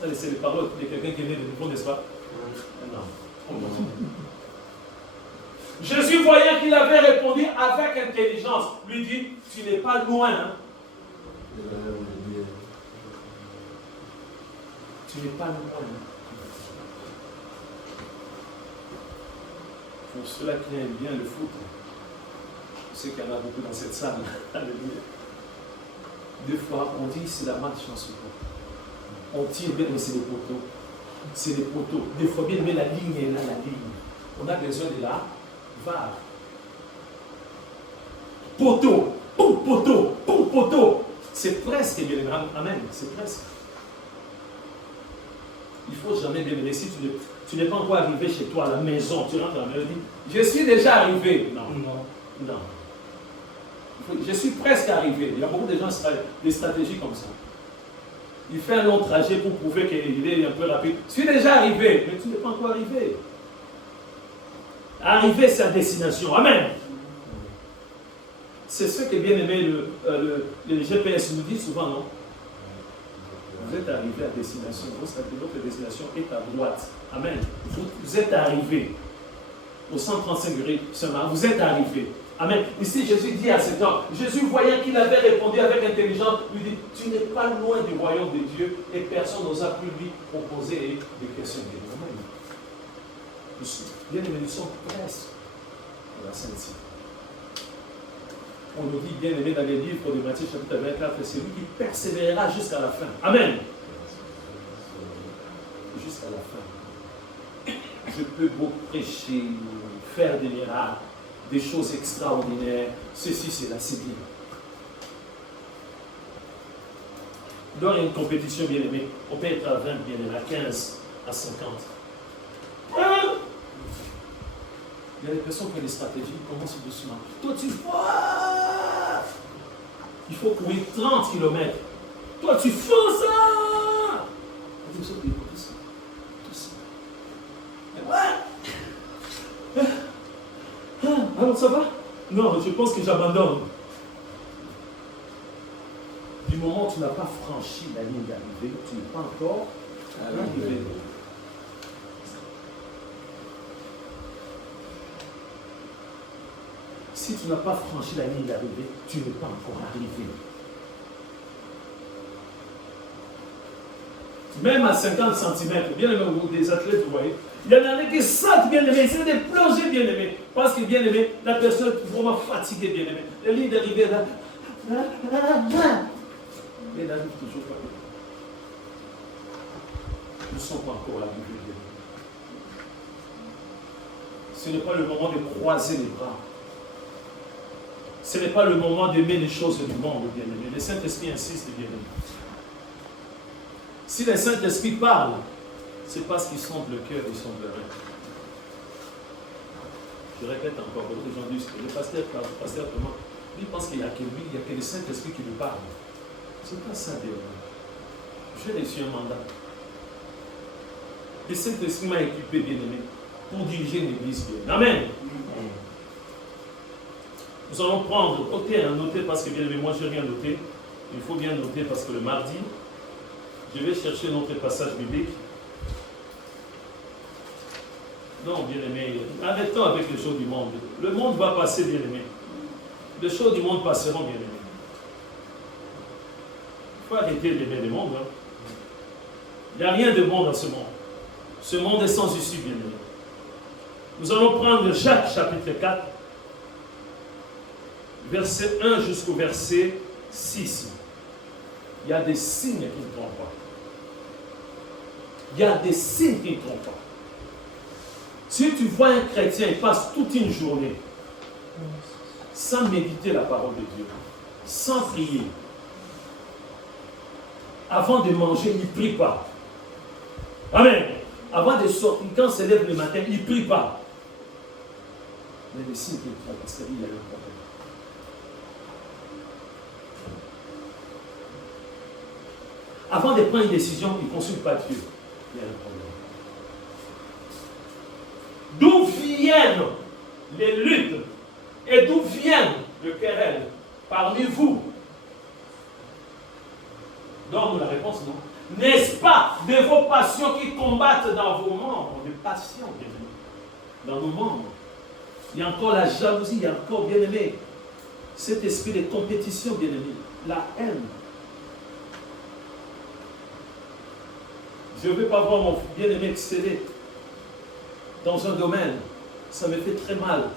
Ça, c'est les paroles de quelqu'un qui est né de nouveau, n'est-ce pas? Non. Jésus, voyant qu'il avait répondu avec intelligence, lui dit, tu n'es pas loin. Hein? Tu n'es pas loin. Pour ceux-là qui aiment bien le foot, je sais qu'il y en a beaucoup dans cette salle. Alléluia. Des fois, on dit c'est la malchance. On tire bien, mais c'est les poteaux. C'est les poteaux. Des fois, bien, mais la ligne est là, la ligne. On a besoin de la VAR. Poteau, poum, poteau, poum, poteau. C'est presque, bien aimé. Amen. C'est presque. Il ne faut jamais bien aimer. Si tu n'es pas encore arrivé chez toi à la maison, tu rentres à la maison et dis, je suis déjà arrivé. Non, non, non. Je suis presque arrivé. Il y a beaucoup de gens qui ont des stratégies comme ça. Il fait un long trajet pour prouver qu'il est un peu rapide. Je suis déjà arrivé, mais tu n'es pas encore arrivé. Arriver, c'est à destination. Amen. C'est ce que bien aimé le GPS nous dit souvent, non? Vous êtes arrivé à destination. Votre destination est à droite. Amen. Vous êtes arrivé au 135 degrés seulement. Vous êtes arrivé. Amen. Ici, Jésus dit à cet homme, Jésus, voyant qu'il avait répondu avec intelligence, lui dit, tu n'es pas loin du royaume de Dieu et personne n'osa plus lui proposer des questions. Amen. Bien aimé, nous sommes presque à la Sainte-Cité. On nous dit, bien aimé, dans les livres de Matthieu chapitre 24, c'est lui qui persévérera jusqu'à la fin. Amen. Jusqu'à la fin. Je peux beaucoup prêcher, faire des miracles, des choses extraordinaires. Ceci, c'est là, c'est bien. Lors il y a une compétition, bien aimé, on peut être à 20, bien aimé, à 15, à 50. Il y a des personnes qui ont des stratégies, ils commencent doucement. Toi, tu vois, il faut courir 30 km. Toi, tu fais ça. Tout ça. Ouais. Alors, ça va? Non, je pense que j'abandonne. Du moment où tu n'as pas franchi la ligne d'arrivée, tu n'es pas encore arrivé. Si tu n'as pas franchi la ligne d'arrivée, tu n'es pas encore arrivé. Même à 50 cm, bien aimé, des athlètes, vous voyez, il y en a qui sautent bien aimé, c'est des plongées bien aimées. Parce que bien aimé, la personne est vraiment fatiguée bien aimé. La ligne d'arrivée là. Mais elle n'arrive toujours pas. Nous ne sommes pas encore arrivés. Ce n'est pas le moment de croiser les bras. Ce n'est pas le moment d'aimer les choses du monde, bien aimé. Le Saint-Esprit insiste, bien aimé. Si le Saint-Esprit parle, c'est parce qu'il sonde le cœur, il sonde le rêve. Je répète encore, beaucoup de gens disent que le pasteur Thomas, lui pense qu'il n'y a que lui, il n'y a que le Saint-Esprit qui lui parle. C'est pas ça, bien aimé. J'ai reçu un mandat. Le Saint-Esprit m'a équipé, bien-aimé, pour diriger une église bien. Amen. Nous allons prendre, notez parce que, bien-aimé, moi je n'ai rien noté. Il faut bien noter parce que le mardi, je vais chercher notre passage biblique. Non, bien-aimé, arrêtons avec les choses du monde. Le monde va passer, bien-aimé. Les choses du monde passeront, bien-aimé. Il faut arrêter d'aimer le monde. Hein. Il n'y a rien de bon dans ce monde. Ce monde est sans issue, bien-aimé. Nous allons prendre Jacques chapitre 4, verset 1 jusqu'au verset 6. Il y a des signes qui ne trompent pas. Il y a des signes qui ne trompent pas. Si tu vois un chrétien, il passe toute une journée sans méditer la parole de Dieu, sans prier. Avant de manger, il ne prie pas. Amen. Avant de sortir, quand il se lève le matin, il ne prie pas. Mais le signe qu'il ne trompent pas, c'est qu'il y a un problème. Avant de prendre une décision, il ne consulte pas Dieu. Il y a un problème. D'où viennent les luttes et d'où viennent les querelles parmi vous? Donne-nous la réponse, non? N'est-ce pas de vos passions qui combattent dans vos membres? Des passions, bien aimé. Dans nos membres. Il y a encore la jalousie, il y a encore, bien aimé, cet esprit de compétition, bien aimé. La haine. Je ne veux pas voir mon bien-aimé exceller dans un domaine. Ça me fait très mal.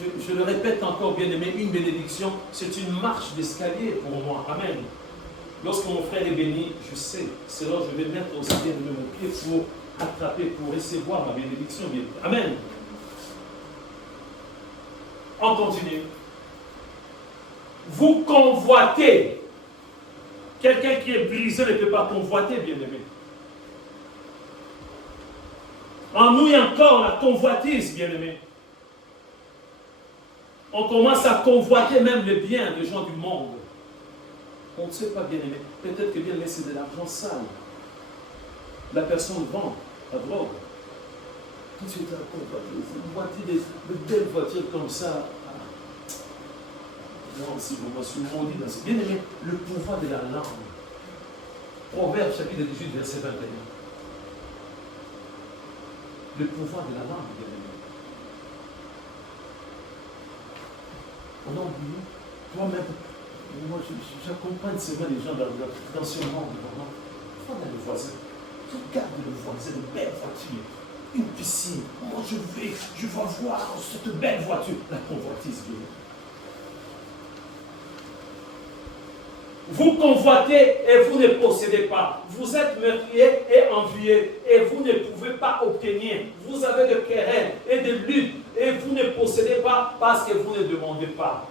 Je le répète encore, bien-aimé, une bénédiction, c'est une marche d'escalier pour moi. Amen. Lorsque mon frère est béni, je sais, c'est là que je vais mettre aussi bien-aimé mon pied pour attraper, pour recevoir ma bénédiction. Amen. On continue. Vous convoitez. Quelqu'un qui est brisé ne peut pas convoiter, bien-aimé. En nous, il y a encore la convoitise, bien-aimé. On commence à convoiter même les biens des gens du monde. On ne sait pas, bien-aimé. Peut-être que bien-aimé, c'est de l'argent sale. La personne vend la drogue. Tout de suite, vous voyez de belles voitures comme ça. Non, si vous me suis maudit dans ce. Bien-aimé, le pouvoir de la langue. Proverbe chapitre 18, verset 21. Le pouvoir de la langue, bien-aimé. On a oublié. Toi-même, moi, j'accompagne seulement les gens dans ce monde. Regarde le voisin. Regarde le voisin, une belle voiture. Une piscine. Moi, je vais voir cette belle voiture. La convoitise, bien-aimé. Vous convoitez et vous ne possédez pas. Vous êtes meurtrier et envieux et vous ne pouvez pas obtenir. Vous avez de querelles et de luttes et vous ne possédez pas parce que vous ne demandez pas.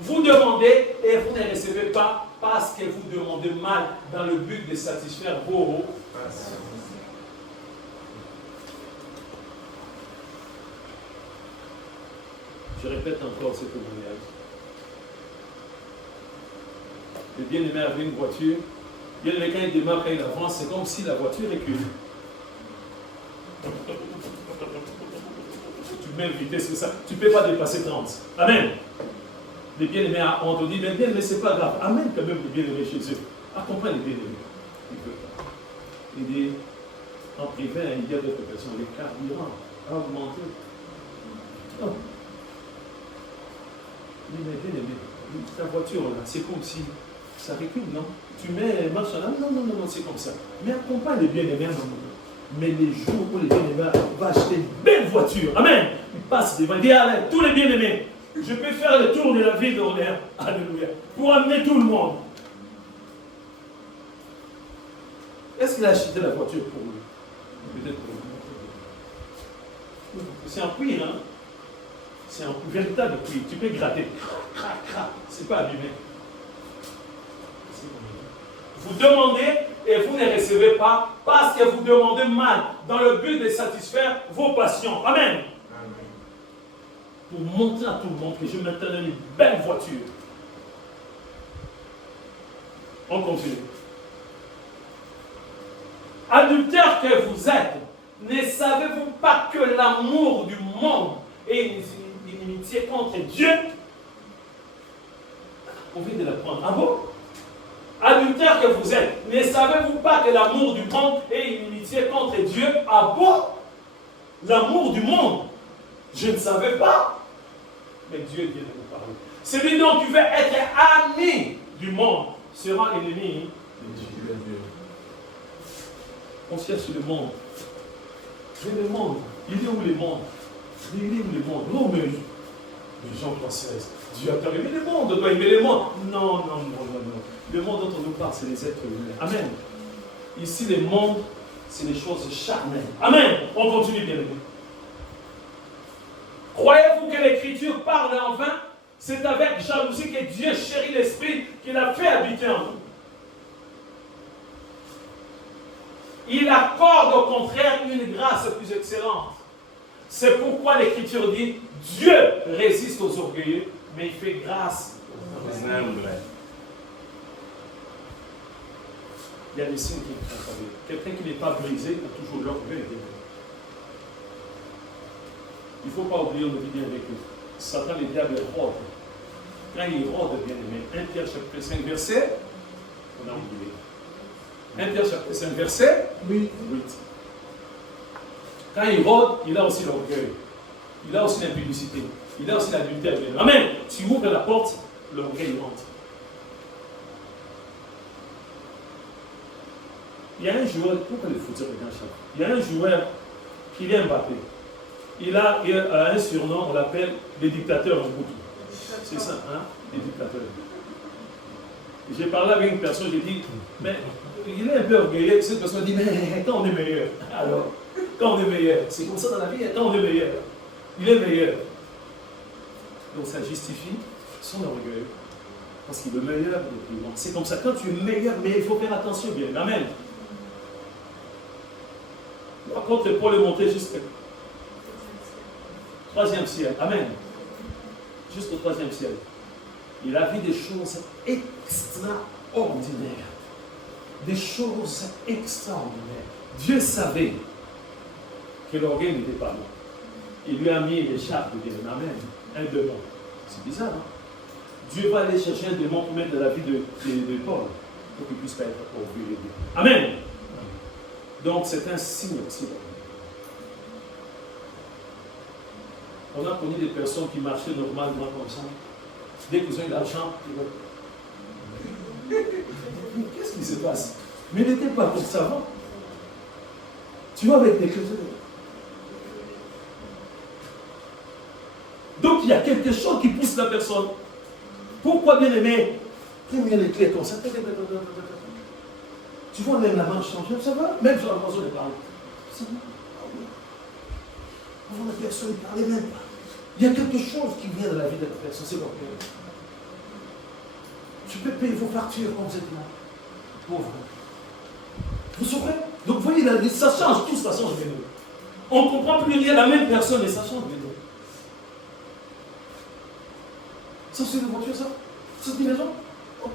Vous demandez et vous ne recevez pas parce que vous demandez mal dans le but de satisfaire vos passions. Je répète encore ce témoignage. Le bien-aimé avait une voiture. Bien-aimé, quand il démarre, quand il avance, c'est comme si la voiture recule. Tu mets vitesse, c'est ça. Tu ne peux pas dépasser 30. Amen. Les bien-aimés ont dit, mais bien-aimé, ce n'est pas grave. Amène quand même les bien-aimés chez eux. Accompagne les bien-aimés. Il ne peut pas. Il dit, en privé, il y a d'autres personnes. Les carburants a augmenté. Non. Il dit, mais bien-aimé, ta voiture, là, c'est comme si ça recule, non? Tu mets marche là, non, c'est comme ça. Mais accompagne les bien-aimés, mais les jours où les bien-aimés vont acheter une belle voiture, amen, ils passent devant, ils disent, allez, tous les bien-aimés, je peux faire le tour de la ville d'Orléans, alléluia, pour amener tout le monde. Est-ce qu'il a acheté la voiture pour lui? Peut-être pour lui. C'est un cuir, hein? C'est un véritable cuir. Tu peux gratter. C'est pas abîmé. Vous demandez et vous ne recevez pas parce que vous demandez mal dans le but de satisfaire vos passions. Amen. Pour montrer à tout le monde que je maintenant une belle voiture. On continue. Adultères que vous êtes, ne savez-vous pas que l'amour du monde est une inimitié contre Dieu? On vient de l'apprendre. Ah bon? Adultères que vous êtes, ne savez-vous pas que l'amour du monde est une inimitié contre Dieu? Ah bon? L'amour du monde? Je ne savais pas. Mais Dieu vient de nous parler. Celui dont tu veux être ami du monde sera ennemi de Dieu. On cherche le monde. Mais le monde, il est où le monde? Il est où le monde? Non, mais les gens pensaient, Dieu a permis le monde, on doit aimer le monde. Non. Le monde dont on nous parle, c'est les êtres humains. Amen. Ici, le monde, c'est les choses charnelles. Amen. On continue, bien aimé. Croyez-vous que l'Écriture parle en vain? C'est avec jalousie que Dieu chérit l'Esprit qu'il a fait habiter en nous. Il accorde au contraire une grâce plus excellente. C'est pourquoi l'Écriture dit, Dieu résiste aux orgueilleux, mais il fait grâce aux humbles. Il y a des signes qui ne sont pas. Quelqu'un qui n'est pas brisé a toujours l'orgueil. Il ne faut pas oublier, on nous dit bien avec eux. Satan, le diable, rôde. Quand il rôde, bien aimé, 1 Pierre chapitre 5, verset, on a oublié. 1 Pierre chapitre 5, verset 8. Quand il rôde, il a aussi l'orgueil. Il a aussi l'impudicité. Il a aussi l'adultère. Amen. Tu ouvres la porte, l'orgueil rentre. Il y a un joueur, pourquoi le foot c'est dans chaque? Il y a un joueur, Kylian Mbappé. Il a un surnom, on l'appelle le dictateur en boucle. C'est ça, hein? Le dictateur. J'ai parlé avec une personne, j'ai dit, mais il est un peu orgueilleux. Cette personne dit, mais quand on est meilleur, alors, quand on est meilleur, c'est comme ça dans la vie, quand on est meilleur, il est meilleur. Donc ça justifie son orgueil. Parce qu'il est meilleur, c'est comme ça, quand tu es meilleur, mais il faut faire attention, bien. Amen. Par contre, Paul est monté jusqu'au 3e ciel. Amen. Jusqu'au 3e ciel. Il a vu des choses extraordinaires. Des choses extraordinaires. Dieu savait que l'orgueil n'était pas bon. Il lui a mis l'écharpe de bien. Amen. Un démon. C'est bizarre, hein? Dieu va aller chercher un démon pour mettre dans la vie de Paul pour qu'il ne puisse pas être orgueilleux. Amen. Donc c'est un signe aussi. On a connu des personnes qui marchaient normalement comme ça. Dès qu'ils ont eu l'argent, ils vont... Qu'est-ce qui se passe? Mais il n'était pas comme ça avant. Tu vois avec des choses. Donc il y a quelque chose qui pousse la personne. Pourquoi bien aimer? Prends-moi les clés comme ça. Tu vois même la main changer, ça va? Même sur la façon de parler. Ça va? Avant la personne ne parlait même pas. Il y a quelque chose qui vient de la vie de la personne, c'est l'orgueil. Tu peux payer vos factures quand vous êtes là. Pauvre. Vous saurez? Donc vous voyez, ça change, tout ça change, bien. On ne comprend plus rien, la même personne, et ça change, bien. Ça, c'est une voiture, ça? Ça, c'est une maison? Oh.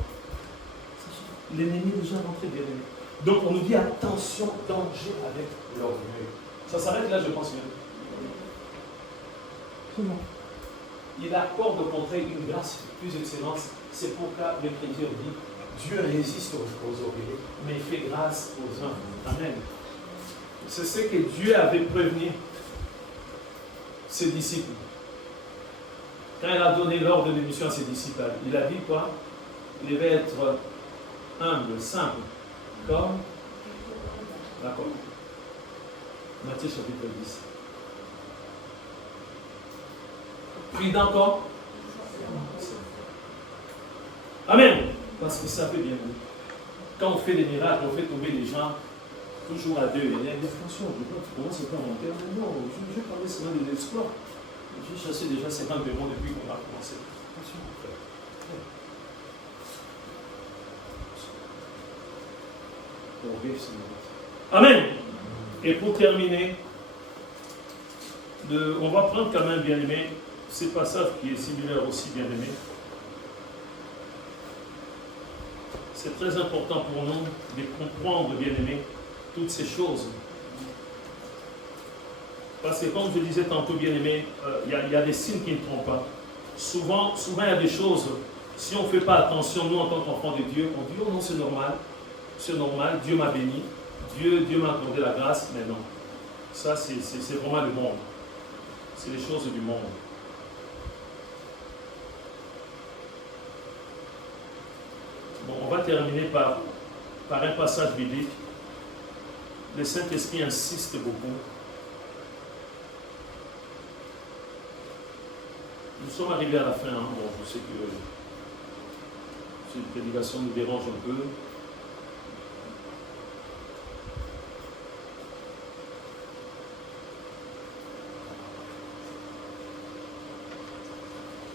L'ennemi est déjà rentré, bien aimé. Donc, on nous dit attention, danger avec l'orgueil. Ça s'arrête là, je pense bien. C'est bon. Il accorde au contraire une grâce plus excellente. C'est pourquoi l'Écriture dit Dieu résiste aux orgueilleux, mais il fait grâce aux humbles. Amen. C'est ce que Dieu avait prévenu ses disciples. Quand il a donné l'ordre de mission à ses disciples, il a dit quoi? Il devait être humble, simple, comme d'accord. Matthieu chapitre 10. Prudent comme. Amen. Parce que ça fait bien. Quand on fait des miracles, on fait tomber les gens toujours à deux. Il y a des fonctions. Tu commences à faire monter. Non, je parlais seulement de l'espoir. J'ai chassé déjà 50 démons depuis qu'on a commencé. Attention, frère. Amen. Et pour terminer, on va prendre quand même, bien aimé, ce passage qui est similaire aussi, bien aimé. C'est très important pour nous de comprendre, bien-aimés, toutes ces choses. Parce que comme je disais tantôt, bien-aimés, il y a des signes qui ne trompent pas. Souvent, il y a des choses, si on ne fait pas attention, nous en tant qu'enfants de Dieu, on dit, oh non, c'est normal, Dieu m'a béni, Dieu m'a accordé la grâce, mais non. Ça, c'est vraiment le monde. C'est les choses du monde. Bon, on va terminer par un passage biblique. Le Saint-Esprit insiste beaucoup. Nous sommes arrivés à la fin. Bon, je sais que cette prédication nous dérange un peu.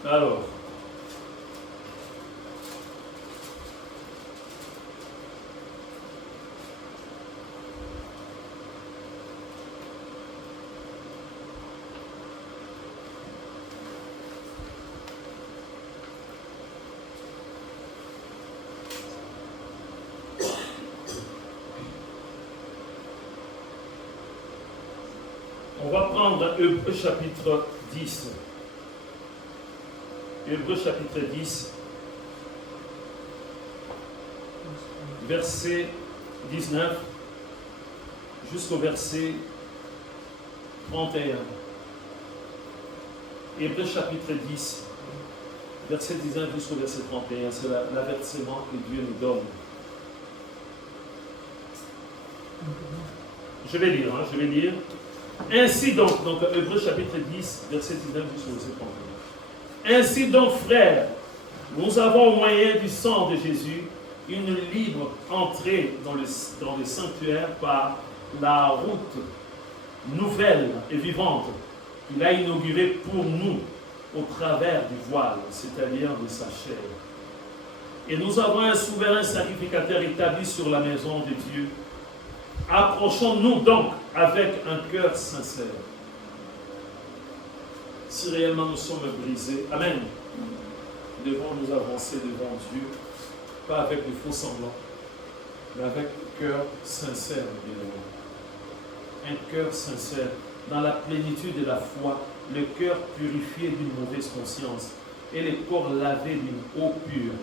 Alors, on va prendre Hébreux chapitre 10. Hébreux chapitre 10, verset 19 jusqu'au verset 31. Hébreux chapitre 10, verset 19 jusqu'au verset 31, c'est l'avertissement que Dieu nous donne. Je vais lire. Ainsi donc Hébreux chapitre 10, verset 19 jusqu'au verset 31. Ainsi donc, frères, nous avons au moyen du sang de Jésus une libre entrée dans le sanctuaire par la route nouvelle et vivante qu'il a inaugurée pour nous au travers du voile, c'est-à-dire de sa chair. Et nous avons un souverain sacrificateur établi sur la maison de Dieu. Approchons-nous donc avec un cœur sincère. Si réellement nous sommes brisés, amen, nous devons nous avancer devant Dieu, pas avec de faux semblants, mais avec un cœur sincère, bien. Un cœur sincère, dans la plénitude de la foi, le cœur purifié d'une mauvaise conscience et le corps lavé d'une eau pure.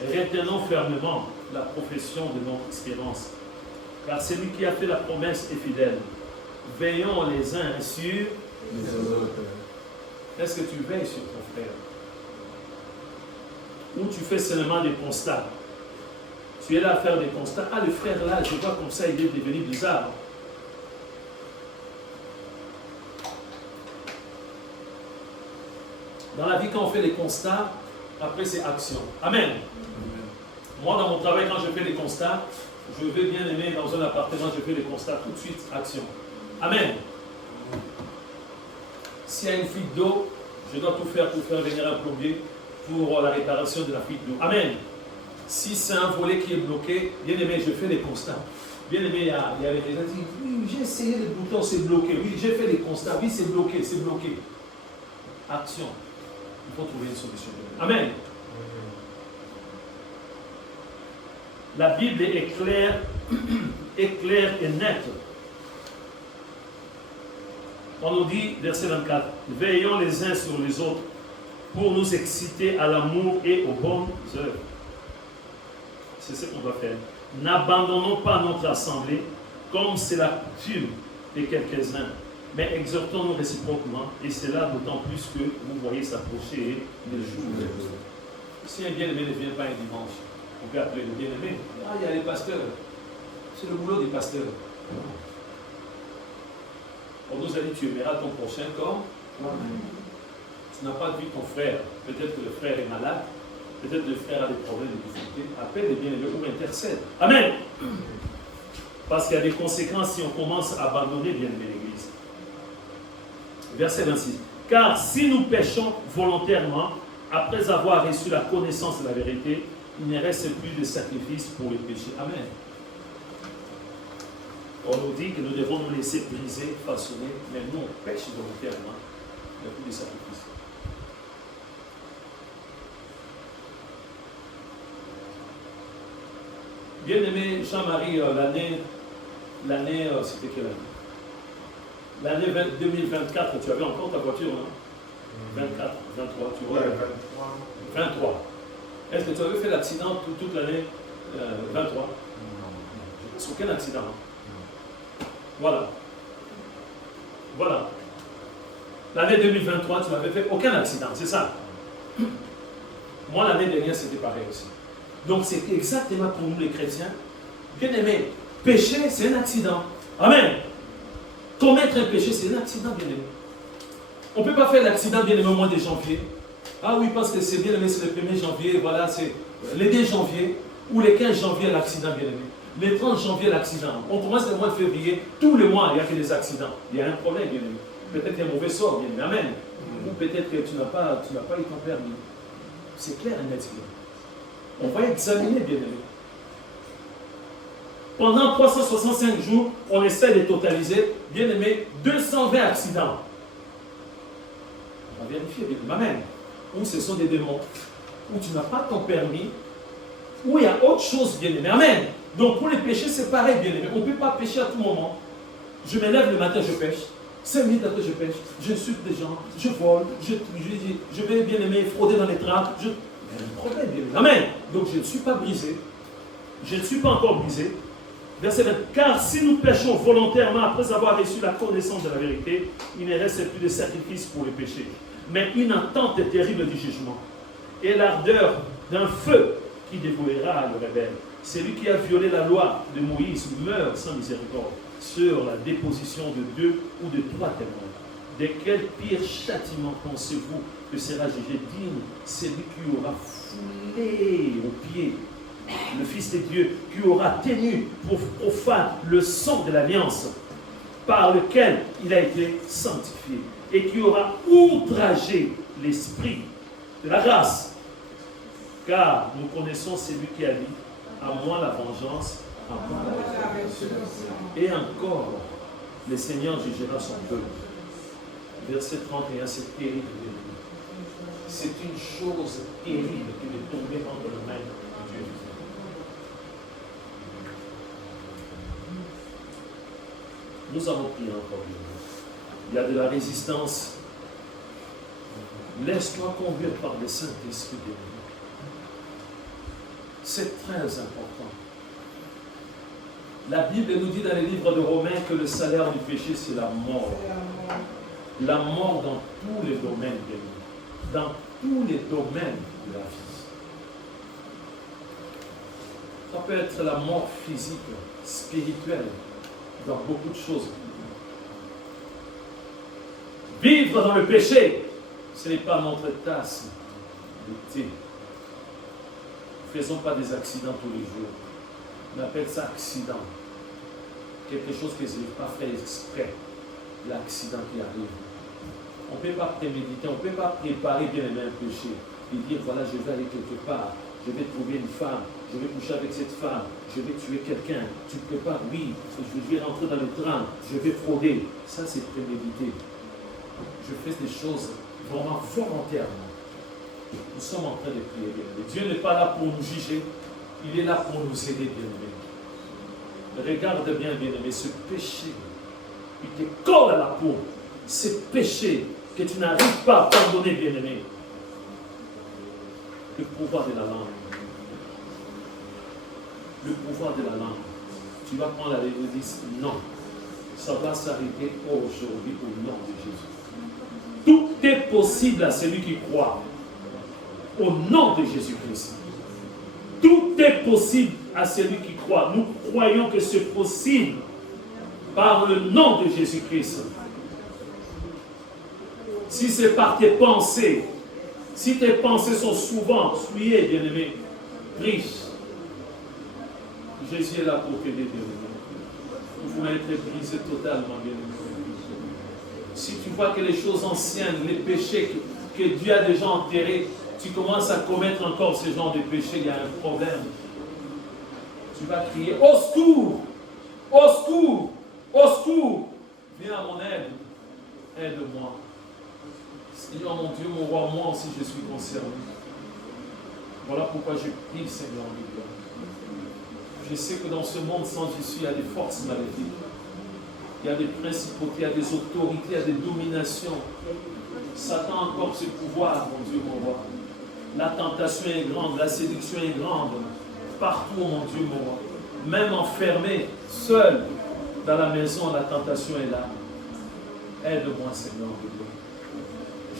Retenons fermement la profession de notre espérance, car celui qui a fait la promesse est fidèle. Veillons les uns sur les autres. Est-ce que tu veilles sur ton frère? Ou tu fais seulement des constats? Tu es là à faire des constats. Ah, le frère là, je vois comme ça, il est devenu bizarre. Dans la vie, quand on fait des constats, après c'est action. Amen. Moi, dans mon travail, quand je fais des constats, je vais bien aimer dans un appartement, je fais des constats tout de suite, action. Amen. S'il y a une fuite d'eau, je dois tout faire pour faire venir un plombier pour la réparation de la fuite d'eau. Amen. Si c'est un volet qui est bloqué, bien aimé, je fais des constats. Bien aimé, il y avait des gens qui disent, oui, j'ai essayé le bouton, c'est bloqué. Oui, j'ai fait des constats. Oui, c'est bloqué, c'est bloqué. Action. Il faut trouver une solution. Amen. La Bible est claire et nette. On nous dit, verset 24, veillons les uns sur les autres pour nous exciter à l'amour et aux bonnes œuvres. C'est ce qu'on va faire. N'abandonnons pas notre assemblée comme c'est la coutume de quelques-uns, mais exhortons-nous réciproquement, et c'est là d'autant plus que vous voyez s'approcher le jour. Si un bien-aimé ne vient pas un dimanche, on peut appeler le bien-aimé. Ah, il y a les pasteurs. C'est le boulot des pasteurs. On nous a dit, tu aimeras ton prochain comme tu n'as pas vu ton frère. Peut-être que le frère est malade. Peut-être que le frère a des problèmes de difficulté. Appelle les bien-aimés ou intercède. Amen. Parce qu'il y a des conséquences si on commence à abandonner bien-aimé l'Église. Verset 26. Car si nous péchons volontairement, après avoir reçu la connaissance de la vérité, il ne reste plus de sacrifice pour le péché. Amen. On nous dit que nous devons nous laisser briser, façonner, mais nous on pêche volontairement. Il n'y a plus de sacrifice. Bien-aimé Jean-Marie, l'année, c'était quelle année? L'année 2024, tu avais encore ta voiture, non? 24, 23, tu vois? 23. Est-ce que tu avais fait l'accident toute l'année 23? C'est aucun accident. Voilà. Voilà. L'année 2023, tu n'avais fait aucun accident, c'est ça. Moi, l'année dernière, c'était pareil aussi. Donc, c'est exactement pour nous les chrétiens. Bien aimé, péché, c'est un accident. Amen. Commettre un péché, c'est un accident, bien aimé. On ne peut pas faire l'accident, bien aimé, au mois de janvier. Ah oui, parce que c'est bien aimé, c'est le 1er janvier, voilà, c'est le 2 janvier ou le 15 janvier, l'accident, bien aimé. Le 30 janvier, l'accident. On commence le mois de février, tous les mois, il n'y a que des accidents. Il y a un problème, bien aimé. Peut-être qu'il y a un mauvais sort, bien aimé. Amen. Ou peut-être que tu n'as pas eu ton permis. C'est clair et net. On va examiner, bien aimé. Pendant 365 jours, on essaie de totaliser, bien aimé, 220 accidents. On va vérifier, bien aimé. Amen. Ou ce sont des démons, où tu n'as pas ton permis, ou il y a autre chose, bien aimé. Amen. Donc pour les péchés, c'est pareil, bien aimé. On ne peut pas pécher à tout moment. Je me lève le matin, je pêche. 5 minutes après, je pêche. Je insulte des gens. Je vole. Je vais, bien aimé, frauder dans les trains. Il y a un problème, bien aimé. Amen. Donc je ne suis pas brisé. Je ne suis pas encore brisé. Verset 20. Car si nous péchons volontairement après avoir reçu la connaissance de la vérité, il ne reste plus de sacrifice pour le péché, mais une attente terrible du jugement et l'ardeur d'un feu qui dévouera le rebelle. Celui qui a violé la loi de Moïse meurt sans miséricorde sur la déposition de 2 ou de 3 témoins. De quel pire châtiment pensez-vous que sera jugé digne celui qui aura foulé aux pieds le Fils de Dieu, qui aura tenu pour profane le sang de l'alliance par lequel il a été sanctifié, et qui aura outragé l'esprit de la grâce? Car nous connaissons celui qui a dit, à moi la vengeance, à moi la résurrection. Et encore, le Seigneur jugera son peuple. Verset 31, c'est terrible. C'est une chose terrible qui est tombée entre les mains de Dieu. Nous avons prié encore. Il y a de la résistance. Laisse-toi conduire par le Saint-Esprit de Dieu. C'est très important. La Bible nous dit dans les livres de Romains que le salaire du péché, c'est la mort. La mort dans tous les domaines de vie. Dans tous les domaines de la vie. Ça peut être la mort physique, spirituelle, dans beaucoup de choses. Vivre dans le péché, ce n'est pas notre tasse de thé. Ne faisons pas des accidents tous les jours. On appelle ça accident. Quelque chose que je n'ai pas fait exprès. L'accident qui arrive. On ne peut pas préméditer, on ne peut pas préparer bien un péché. Et dire, voilà, je vais aller quelque part. Je vais trouver une femme. Je vais coucher avec cette femme. Je vais tuer quelqu'un. Tu ne peux pas, oui. Je vais rentrer dans le train. Je vais frauder. Ça, c'est prémédité. Je fais des choses vraiment volontairement. Nous sommes en train de prier, bien-aimés. Dieu n'est pas là pour nous juger, il est là pour nous aider, bien-aimés. Regarde bien, bien-aimé, ce péché qui te colle à la peau, ce péché que tu n'arrives pas à pardonner, bien-aimé. Le pouvoir de la langue. Le pouvoir de la langue. Tu vas prendre la Bible et dire non. Ça va s'arrêter aujourd'hui au nom de Jésus. Tout est possible à celui qui croit. Au nom de Jésus-Christ. Tout est possible à celui qui croit. Nous croyons que c'est possible par le nom de Jésus-Christ. Si c'est par tes pensées, si tes pensées sont souvent souillées, bien-aimé, riche, Jésus est là pour t'aider, bien-aimé. Vous voulez être brisé totalement, bien-aimé. Si tu vois que les choses anciennes, les péchés que Dieu a déjà enterrés, tu commences à commettre encore ce genre de péché, il y a un problème. Tu vas crier, au secours, au secours, au secours. Viens à mon aide, aide-moi. Seigneur mon Dieu, mon roi, moi aussi je suis concerné. Voilà pourquoi je prie, Seigneur mon Dieu. Je sais que dans ce monde sans issue, il y a des forces maléfiques. Il y a des principautés, il y a des autorités, il y a des dominations. Satan a encore ce pouvoir, mon Dieu, mon roi. La tentation est grande, la séduction est grande. Partout, mon Dieu, mon roi. Même enfermé, seul, dans la maison, la tentation est là. Aide-moi, Seigneur de Dieu.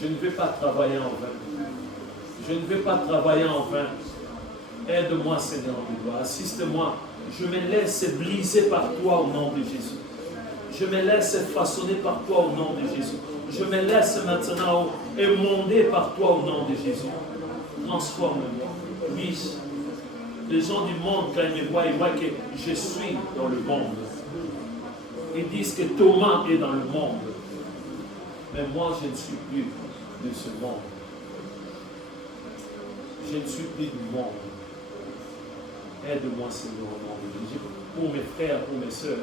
Je ne vais pas travailler en vain. Je ne vais pas travailler en vain. Aide-moi, Seigneur de Dieu. Assiste-moi. Je me laisse briser par toi au nom de Jésus. Je me laisse façonner par toi au nom de Jésus. Je me laisse maintenant émonder par toi au nom de Jésus. Transforme-moi. Oui, les gens du monde, quand ils me voient, ils voient que je suis dans le monde. Ils disent que Thomas est dans le monde. Mais moi, je ne suis plus de ce monde. Je ne suis plus du monde. Aide-moi, Seigneur, au nom de Jésus. Pour mes frères, pour mes sœurs,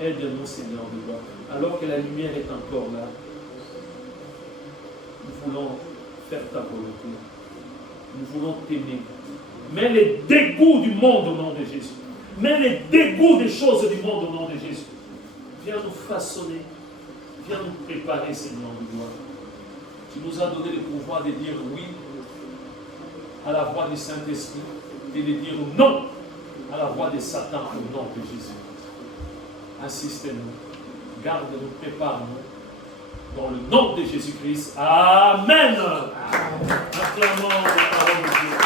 aide-nous, Seigneur, de gloire. Alors que la lumière est encore là, nous voulons faire ta volonté. Nous voulons t'aimer. Mets les dégoûts du monde au nom de Jésus. Mets les dégoûts des choses du monde au nom de Jésus. Viens nous façonner. Viens nous préparer, Seigneur de gloire. Tu nous as donné le pouvoir de dire oui à la voix du Saint-Esprit et de dire non à la voix de Satan au nom de Jésus. Assistez-nous, garde-nous, prépare-nous dans le nom de Jésus-Christ. Amen. Acclamons la parole de Dieu.